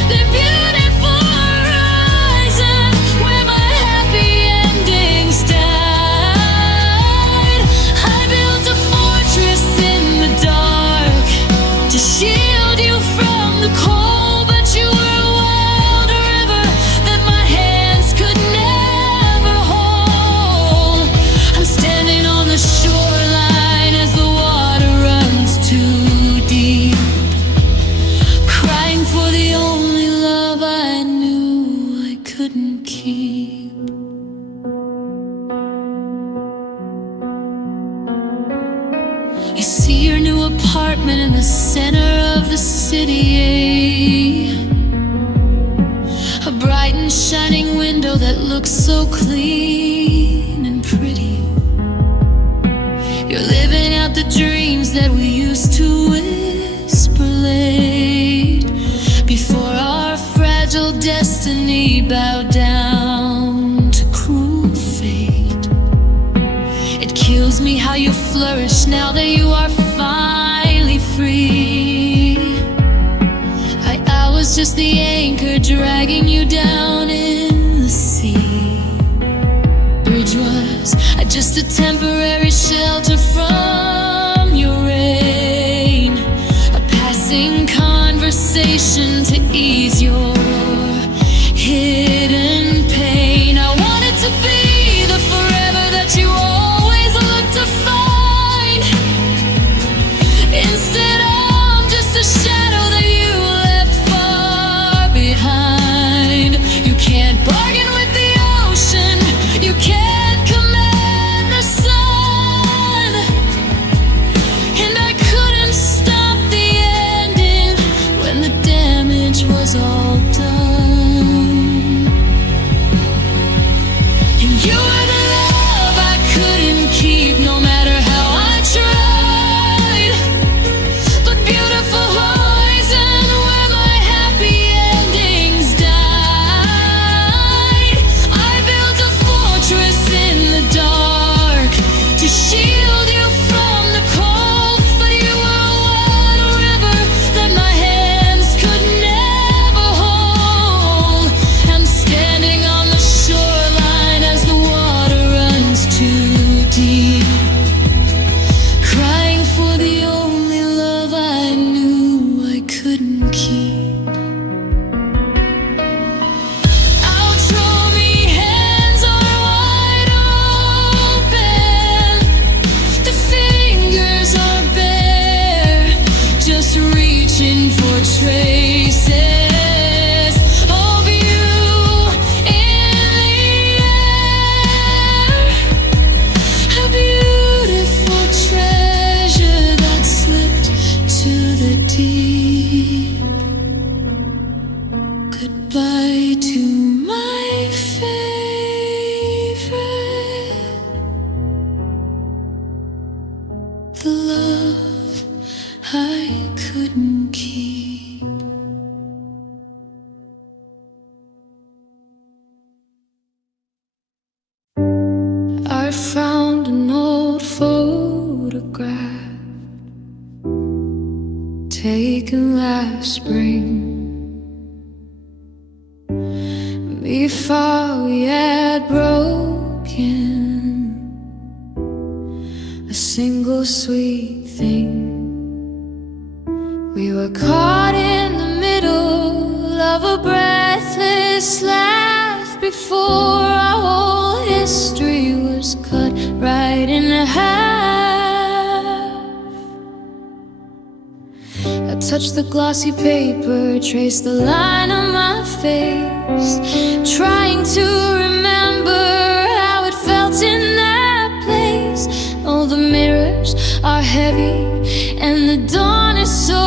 The beautiful horizon where my happy endings died. I built a fortress in the dark to shield you from the cold, but you were a wild river that my hands could never hold. I'm standing on the shoreline as the water runs too deep, crying for the only love I knew I couldn't keep. You see your new apartment in the center of the city, a bright and shining window that looks so clean and pretty. You're living out the dreams that we used to whisper late before our fragile destiny bowed down to cruel fate. It kills me how you flourish now that you are finally free. I was just the anchor dragging you down in the sea. Bridge was just a temporary shelter from your rain, a passing conversation to ease your I couldn't keep. I found an old photograph taken last spring, before we had broken a single sweet thing. We were caught in the middle of a breathless laugh before our whole history was cut right in half. I touched the glossy paper, traced the line on my face, trying to remember how it felt in that place. All the mirrors are heavy and the dawn is so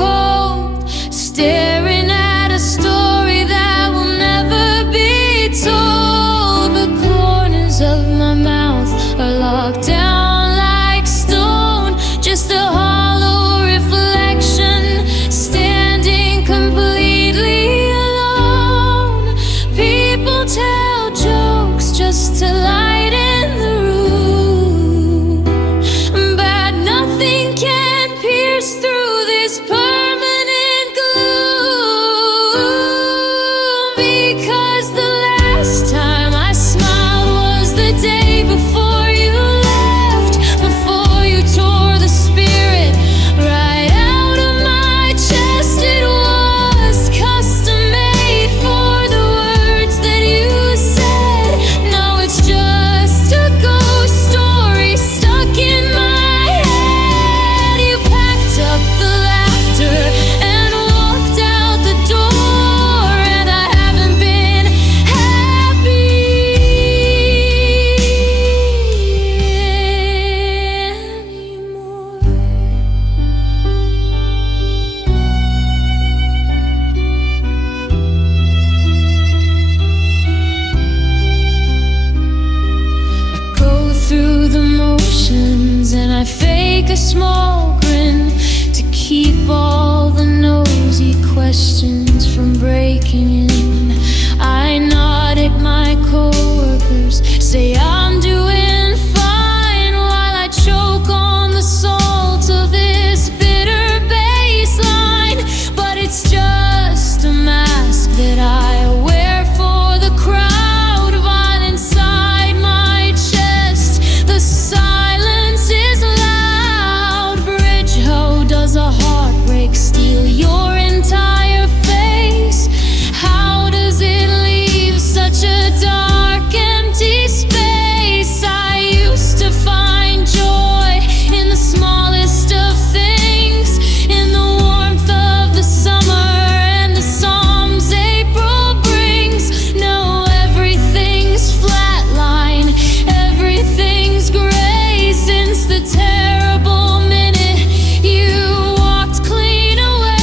cold, staring at a story that will never be told. The corners of my mouth are locked down like stone, just a hollow reflection, standing completely alone. People tell jokes just to lighten the room, but nothing can pierce through this permanent gloom. Because the last time I smiled was the day before you left, before you tore the spirit right out of my chest. It was custom made for the words that you said. Now it's just a ghost story stuck in my head. You packed up the laughter and walked out the door, and I haven't been happy anymore. I go through the motions and I fake a small grin to keep all the nosy questions from breaking in. I nod at my coworkers, say I'm doing fine, while I choke on the salt of this bitter baseline. But it's just a mask that I wear for the crowd, while inside my chest the silence is loud. Bridge, how does a heartbreak steal your entire face? How does it leave such a dark, empty space? I used to find joy in the smallest of things, in the warmth of the summer and the psalms April brings. Now everything's flatline, everything's gray since the terrible minute you walked clean away.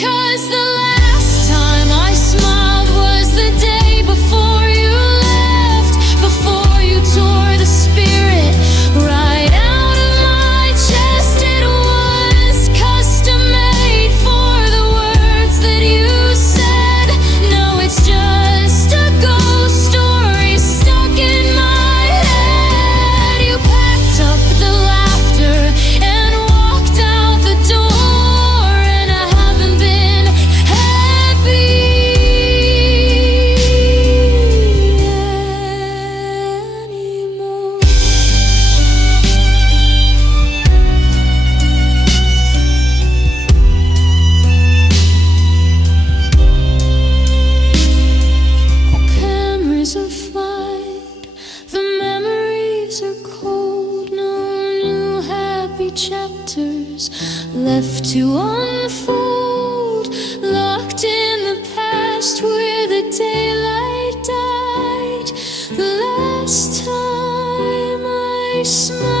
'Cause the last time I smiled was the day before you left, before you tore the spirit right out of my chest. It was custom made for the words that you said. Now it's just a ghost story stuck in my head. You packed up the laughter and walked out the door, and I haven't been happy anymore. Cameras are flight, the memories are cold. No new happy chapters left to unfold. Locked in the past where the daylight died. The last time I smiled.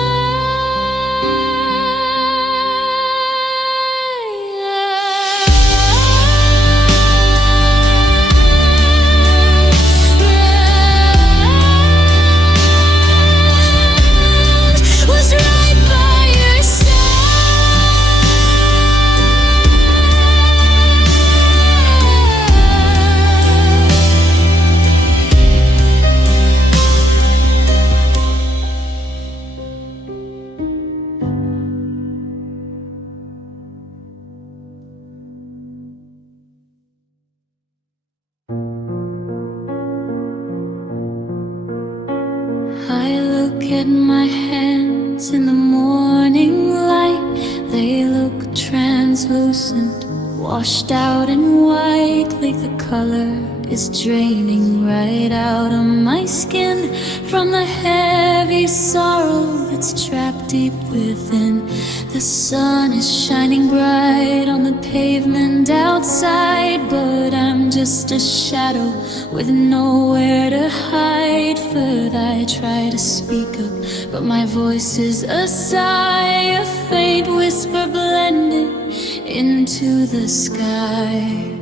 I look at my hands in the morning light. They look translucent, washed out and white, like the color is draining right out of my skin from the heavy sorrow that's trapped deep within. The sun is shining bright on the pavement outside, but I'm just a shadow with nowhere to hide. For I try to speak up, but my voice is a sigh, a faint whisper blending into the sky.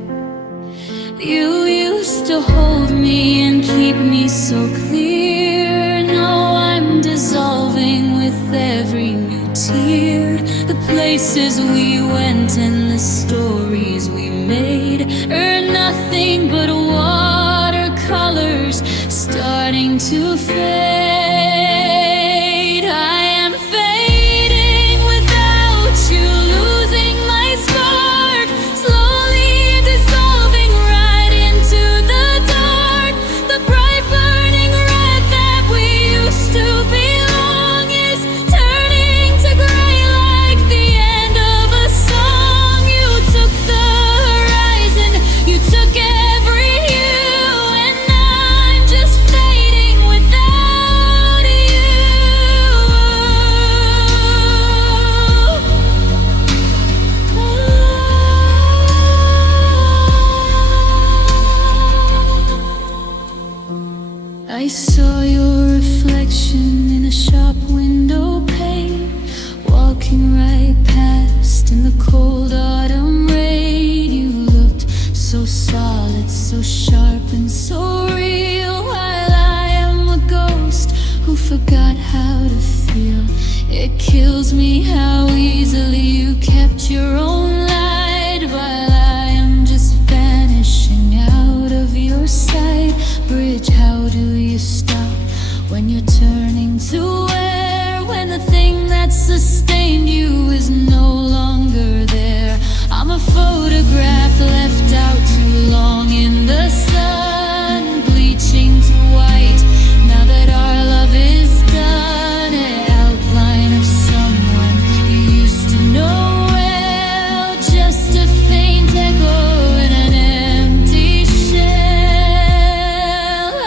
You used to hold me and keep me so clear. Now I'm dissolving with every new tear. The places we went and the stories we made are nothing but watercolors starting to fade. I am fading without you, losing my spark, slowly dissolving right into the dark. The bright burning red that we used to belong is turning to gray like the end of a song. You took the horizon, you took every hue, and I'm just fading without you. I saw your reflection in a shop window pane, walking right past in the cold autumn rain. You looked so solid, so sharp and so real, while I am a ghost who forgot how to feel. It kills me how easily you kept your own light, while I am just vanishing out of your sight. Bridge, how do you stop when you're turning to air, when the thing that sustained you is no longer there? I'm a photograph left out too long in the sun, bleaching to white now that our love is done. An outline of someone you used to know well, just a faint echo in an empty shell.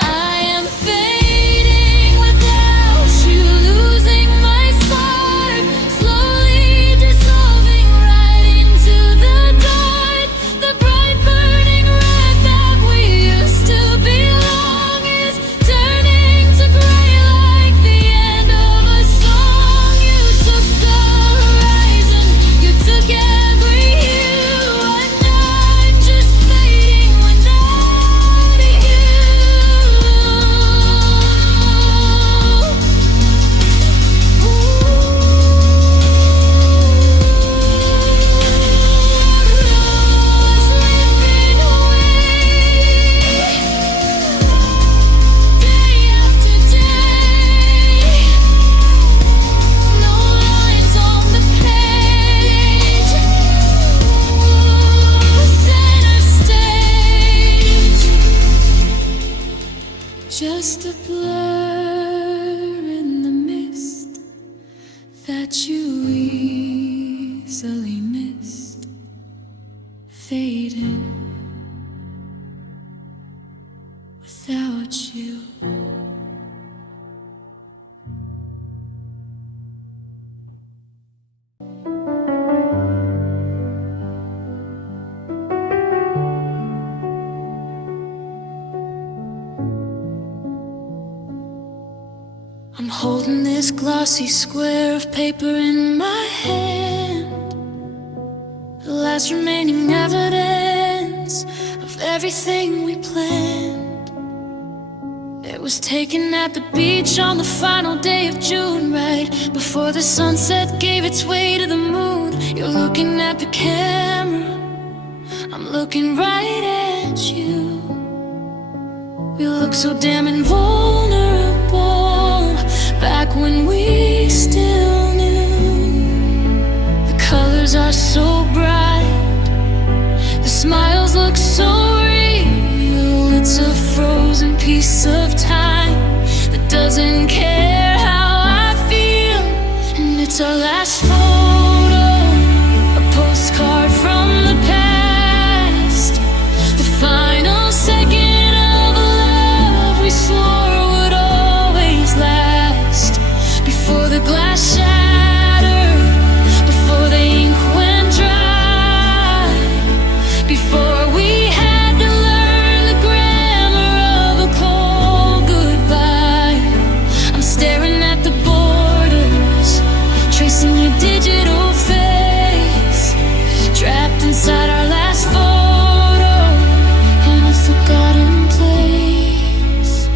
I am fading without you, losing my spark, slowly dissolving right into the dark. The bright burning red that we used to belong is turning to gray like the end of a song. You took the horizon, you took every hue, and I'm just fading without you. Slipping away, day after day. No lines on the page, center stage, just a blur in the mist that you easily missed, fading without you. I'm holding this glossy square of paper in my hand, the last remaining evidence of everything we planned. It was taken at the beach on the final day of June, right before the sunset gave its way to the moon. You're looking at the camera, I'm looking right at you. We look so damn invulnerable back when we still knew. The colors are so bright, the smiles look so real. It's a frozen piece of time that doesn't care. our last photo, a postcard from the past, the final second of a love we swore would always last. Before the glass shattered, before the ink went dry, before we had to learn the grammar of a cold goodbye. I'm staring at the borders, tracing your digital face, trapped inside our last photo in a forgotten place.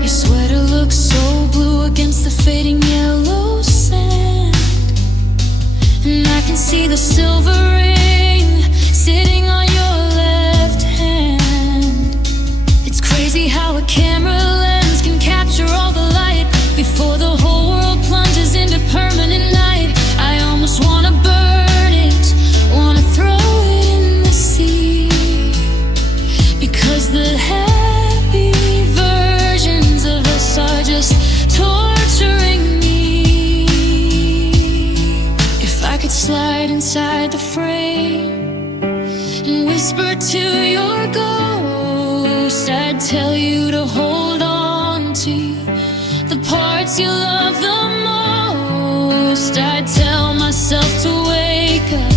Your sweater looks so blue against the fading yellow sand, and I can see the silver ring sitting on your left hand. It's crazy how a camera lens can capture all the light before the whole world plunges into permanent night. I almost wanna burn it, wanna throw it in the sea, because the happy versions of us are just torturing me. If I could slide inside the frame and whisper to your ghost, I'd tell you to hold on to the parts you love the most. I'd tell myself to wake up,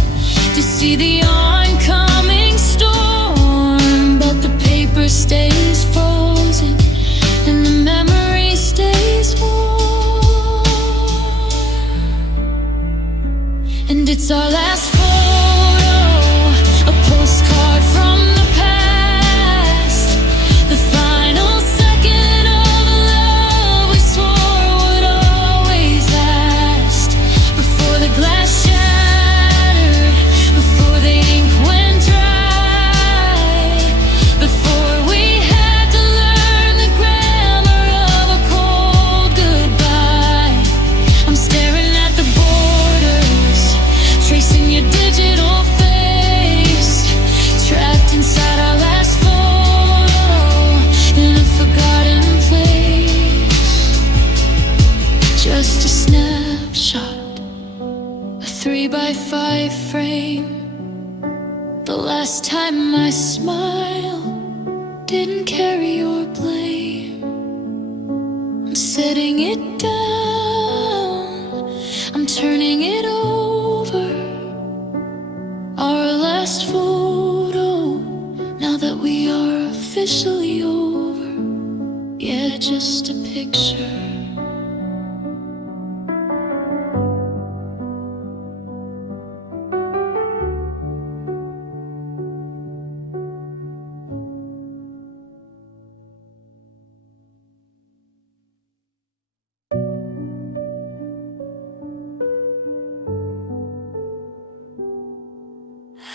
to see the oncoming storm, but the paper stays frozen and the memory stays warm. And it's our last photo, a postcard from the past, the final second of a love we swore would always last. Before the glass shattered, before the ink went dry, before we had to learn the grammar of a cold goodbye. I'm staring at the borders, tracing your digital face, trapped inside our last photo in a forgotten place. Just a snapshot, a 3x5 frame. The last time I smiled didn't carry your blame. I'm setting it down, I'm turning it over. Our last photo, now that we are officially over. Yeah, just a picture.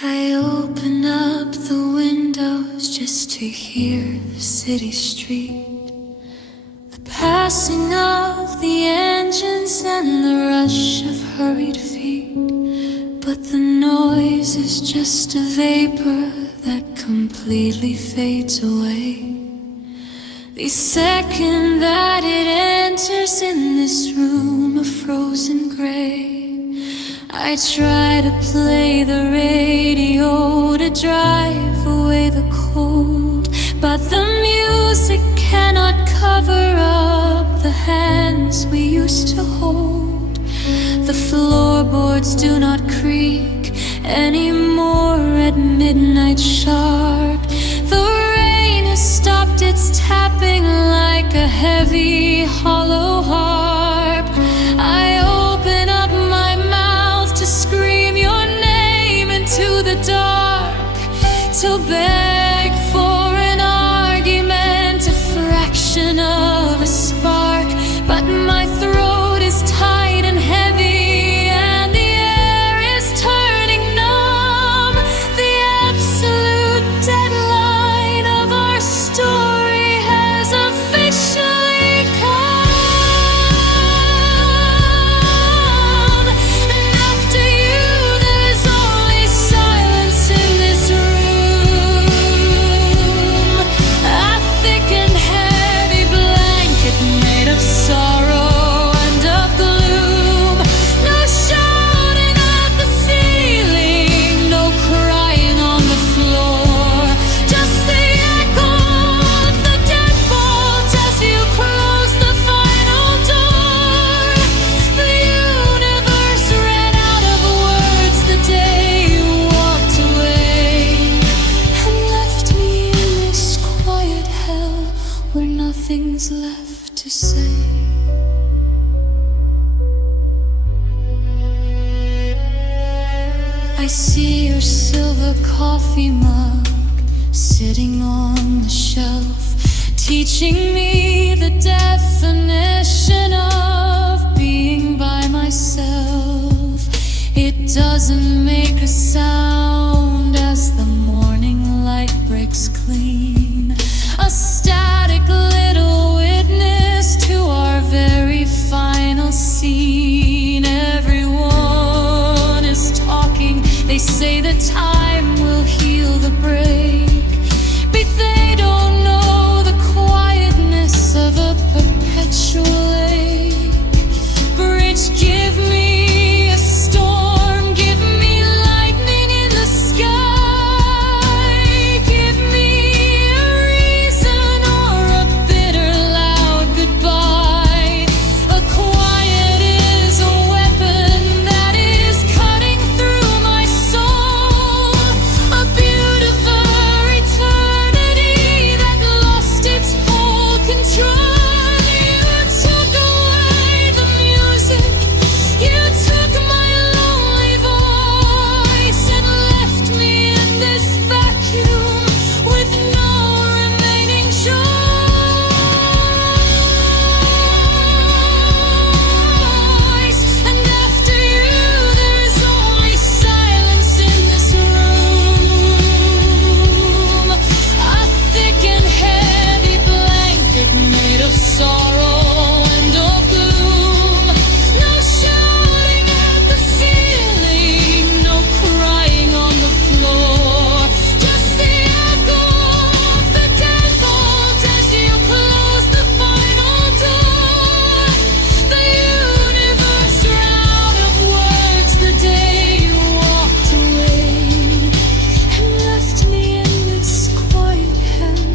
I open up the windows just to hear the city street, the passing of the engines and the rush of hurried feet. But the noise is just a vapor that completely fades away the second that it enters in this room of frozen gray. I try to play the radio to drive away the cold, but the music cannot cover up the hands we used to hold. The floorboards do not creak anymore at midnight sharp. The rain has stopped its tapping like a heavy hollow harp. I open up my mouth to scream your name into the dark, to beg for an argument, a fraction of a spark. But my throat is tight and heavy, and the air is turning numb. The absolute deadline of our story has officially come. And after you, there's only silence in this room. coffee mug sitting on the shelf, teaching me the definition of being by myself. It doesn't make a sound as the morning light breaks clean, a static little witness to our very final scene. Everyone is talking, they say that time will heal the break, but they don't know the quietness of a perpetual ache. Bridge, give me a storm, give me lightning in the sky, give me a reason or a bitter loud goodbye. A quiet is a weapon that is cutting through my soul, a beautiful eternity that lost its whole control. You took away the music, you took my lonely voice and left me in this vacuum with no remaining choice. And after you, there is only silence in this room, a thick and heavy blanket made of sorrow and of gloom. No shouting at the ceiling, no crying on the floor, just the echo of the deadbolt as you close the final door. The universe ran out of words the day you walked away and left me in this quiet hell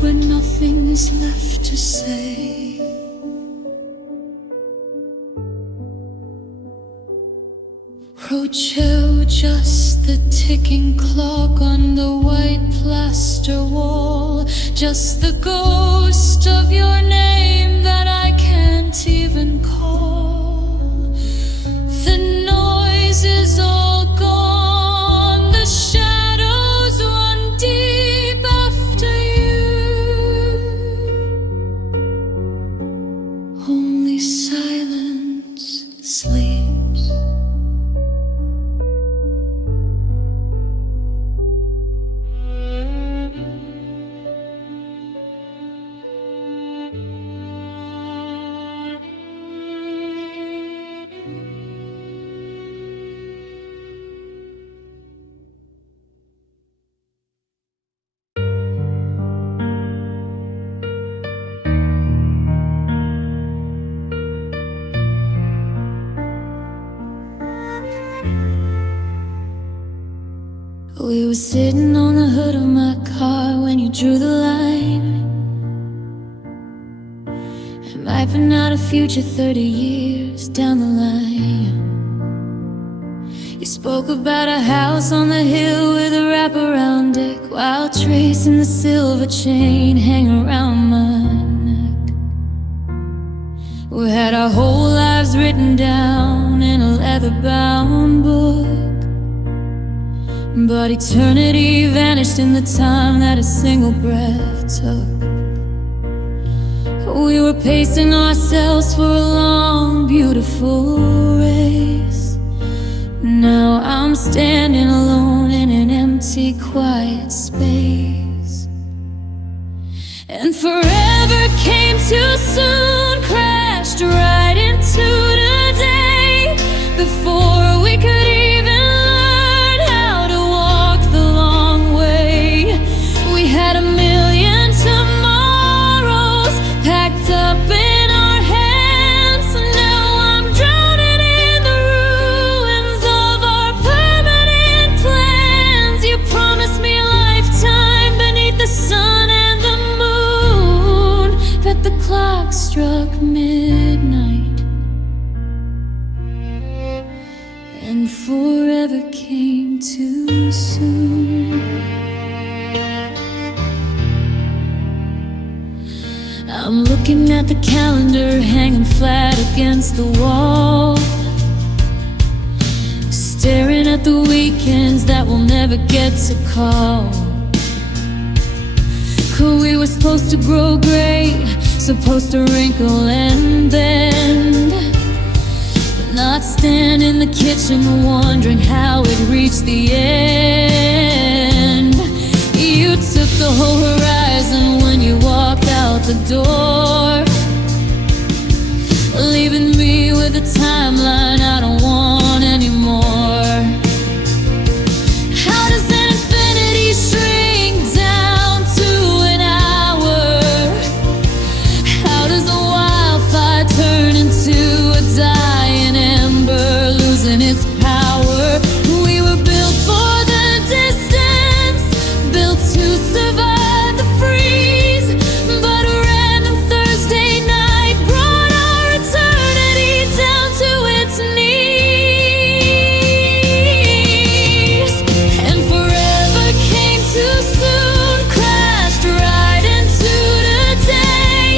where nothing is left to say. Rochelle, just the ticking clock on the white plaster wall, just the ghost of your name that I can't even call. The noise is all gone, the shadows run deep after you. Only silence sleeps. We were sitting on the hood of my car when you drew the line. Am I mapping out a future 30 years down the line? You spoke about a house on the hill with a wraparound deck, while tracing the silver chain hanging around my neck. We had our whole lives written down in a leather-bound book, but eternity vanished in the time that a single breath took. We were pacing ourselves for a long, beautiful race. Now I'm standing alone in an empty, quiet space. And forever came too soon, crashed right into today, before we could even learn how to walk the long way. We had a million tomorrows packed up in our hands. Now I'm drowning in the ruins of our permanent plans. You promised me a lifetime beneath the sun and the moon, but the clock struck midnight, and forever came too soon. I'm looking at the calendar hanging flat against the wall, staring at the week weekends that we'll never get to call. 'Cause we were supposed to grow gray, supposed to wrinkle and bend, but not stand in the kitchen wondering how it reached the end. You took the whole horizon when you walked out the door, leaving me with a timeline I don't want anymore. How does an infinity shrink down to an hour? How does a wildfire turn into a dying ember, losing its power? We were built for the distance, built to survive the freeze, but a random Thursday night brought our eternity down to its knees. And forever came too soon, crashed right into today,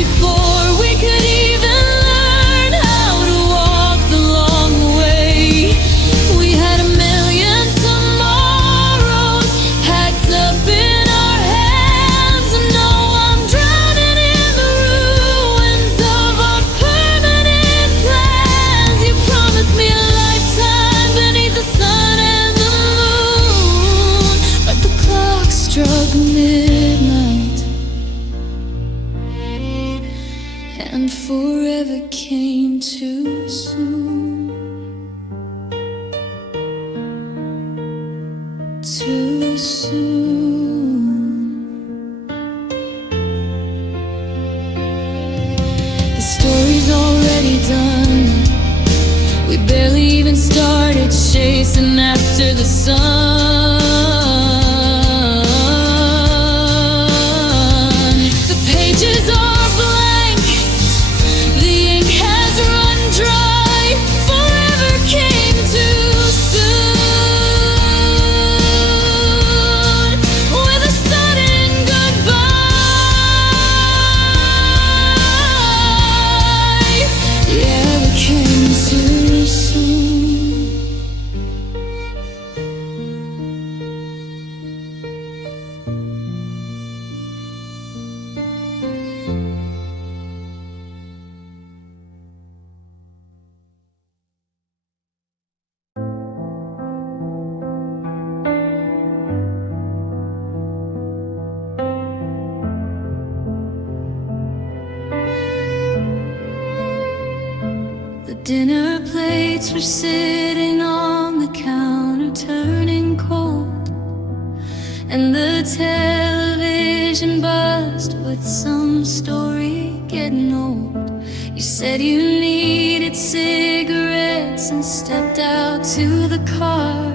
before we could even learn how to walk the long way. We had a million tomorrows packed up in our hands, and now I'm drowning in the ruins of our permanent plans. You promised me a lifetime beneath the sun and the moon, but the clock struck midnight, and forever came too soon. Too soon. The story's already done. We barely even started chasing after the sun. The pages are blank, the ink has run dry. Forever came too soon, with a sudden goodbye. Yeah, we came too soon. The dinner plates were sitting on the counter, turning cold, and the television buzzed with some story getting old. You said you needed cigarettes and stepped out to the car.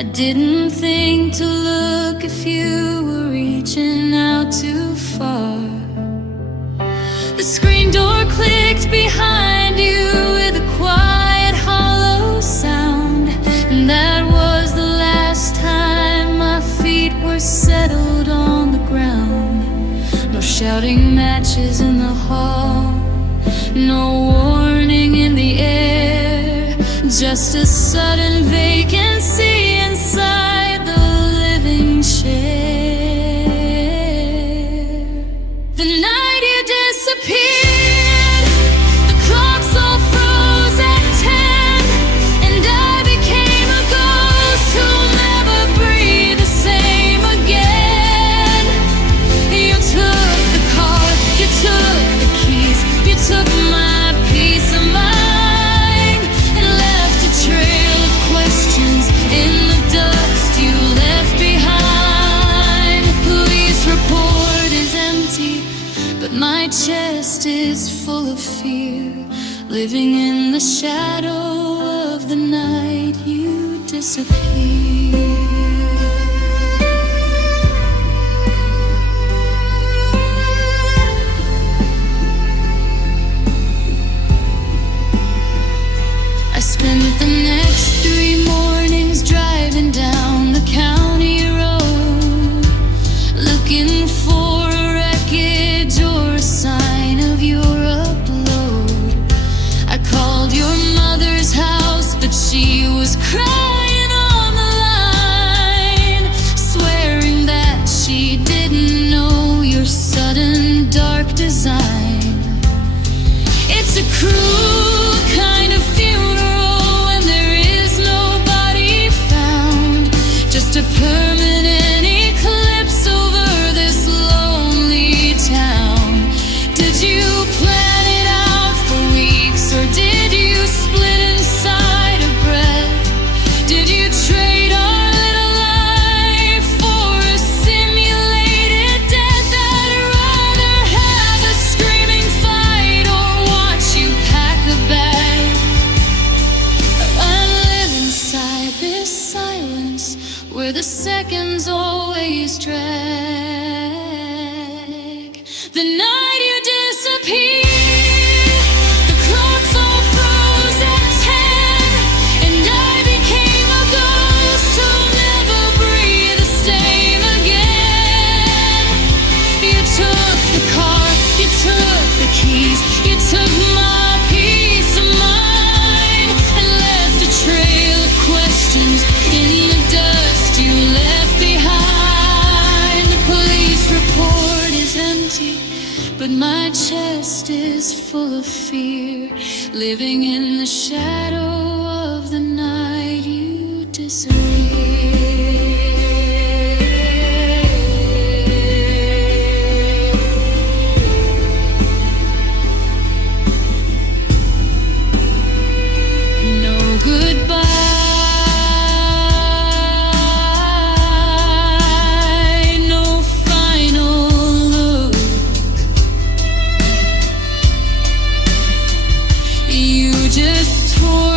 I didn't think to look if you were reaching out too far. The screen door clicked behind you with a quiet, hollow sound, and that was the last time my feet were settled on the ground. No shouting matches in the hall, no warning in the air, just a sudden vacancy inside the living chair. The night you disappeared, the clocks all froze at 10, and I became a ghost who'll never breathe the same again. You took the car, you took the keys, you took my peace of mind, and left a trail of questions in the dust you left behind. Police report is empty, but my chest is full of fear, living in the shadow of the night you disappeared. I spent the next 3 mornings driving down the county road, looking for a wreckage or a sign of your upload. I called your mother's house, but she was crying is full of fear, living in the shadow of the night you disappear. No goodbye, no final look. You just tore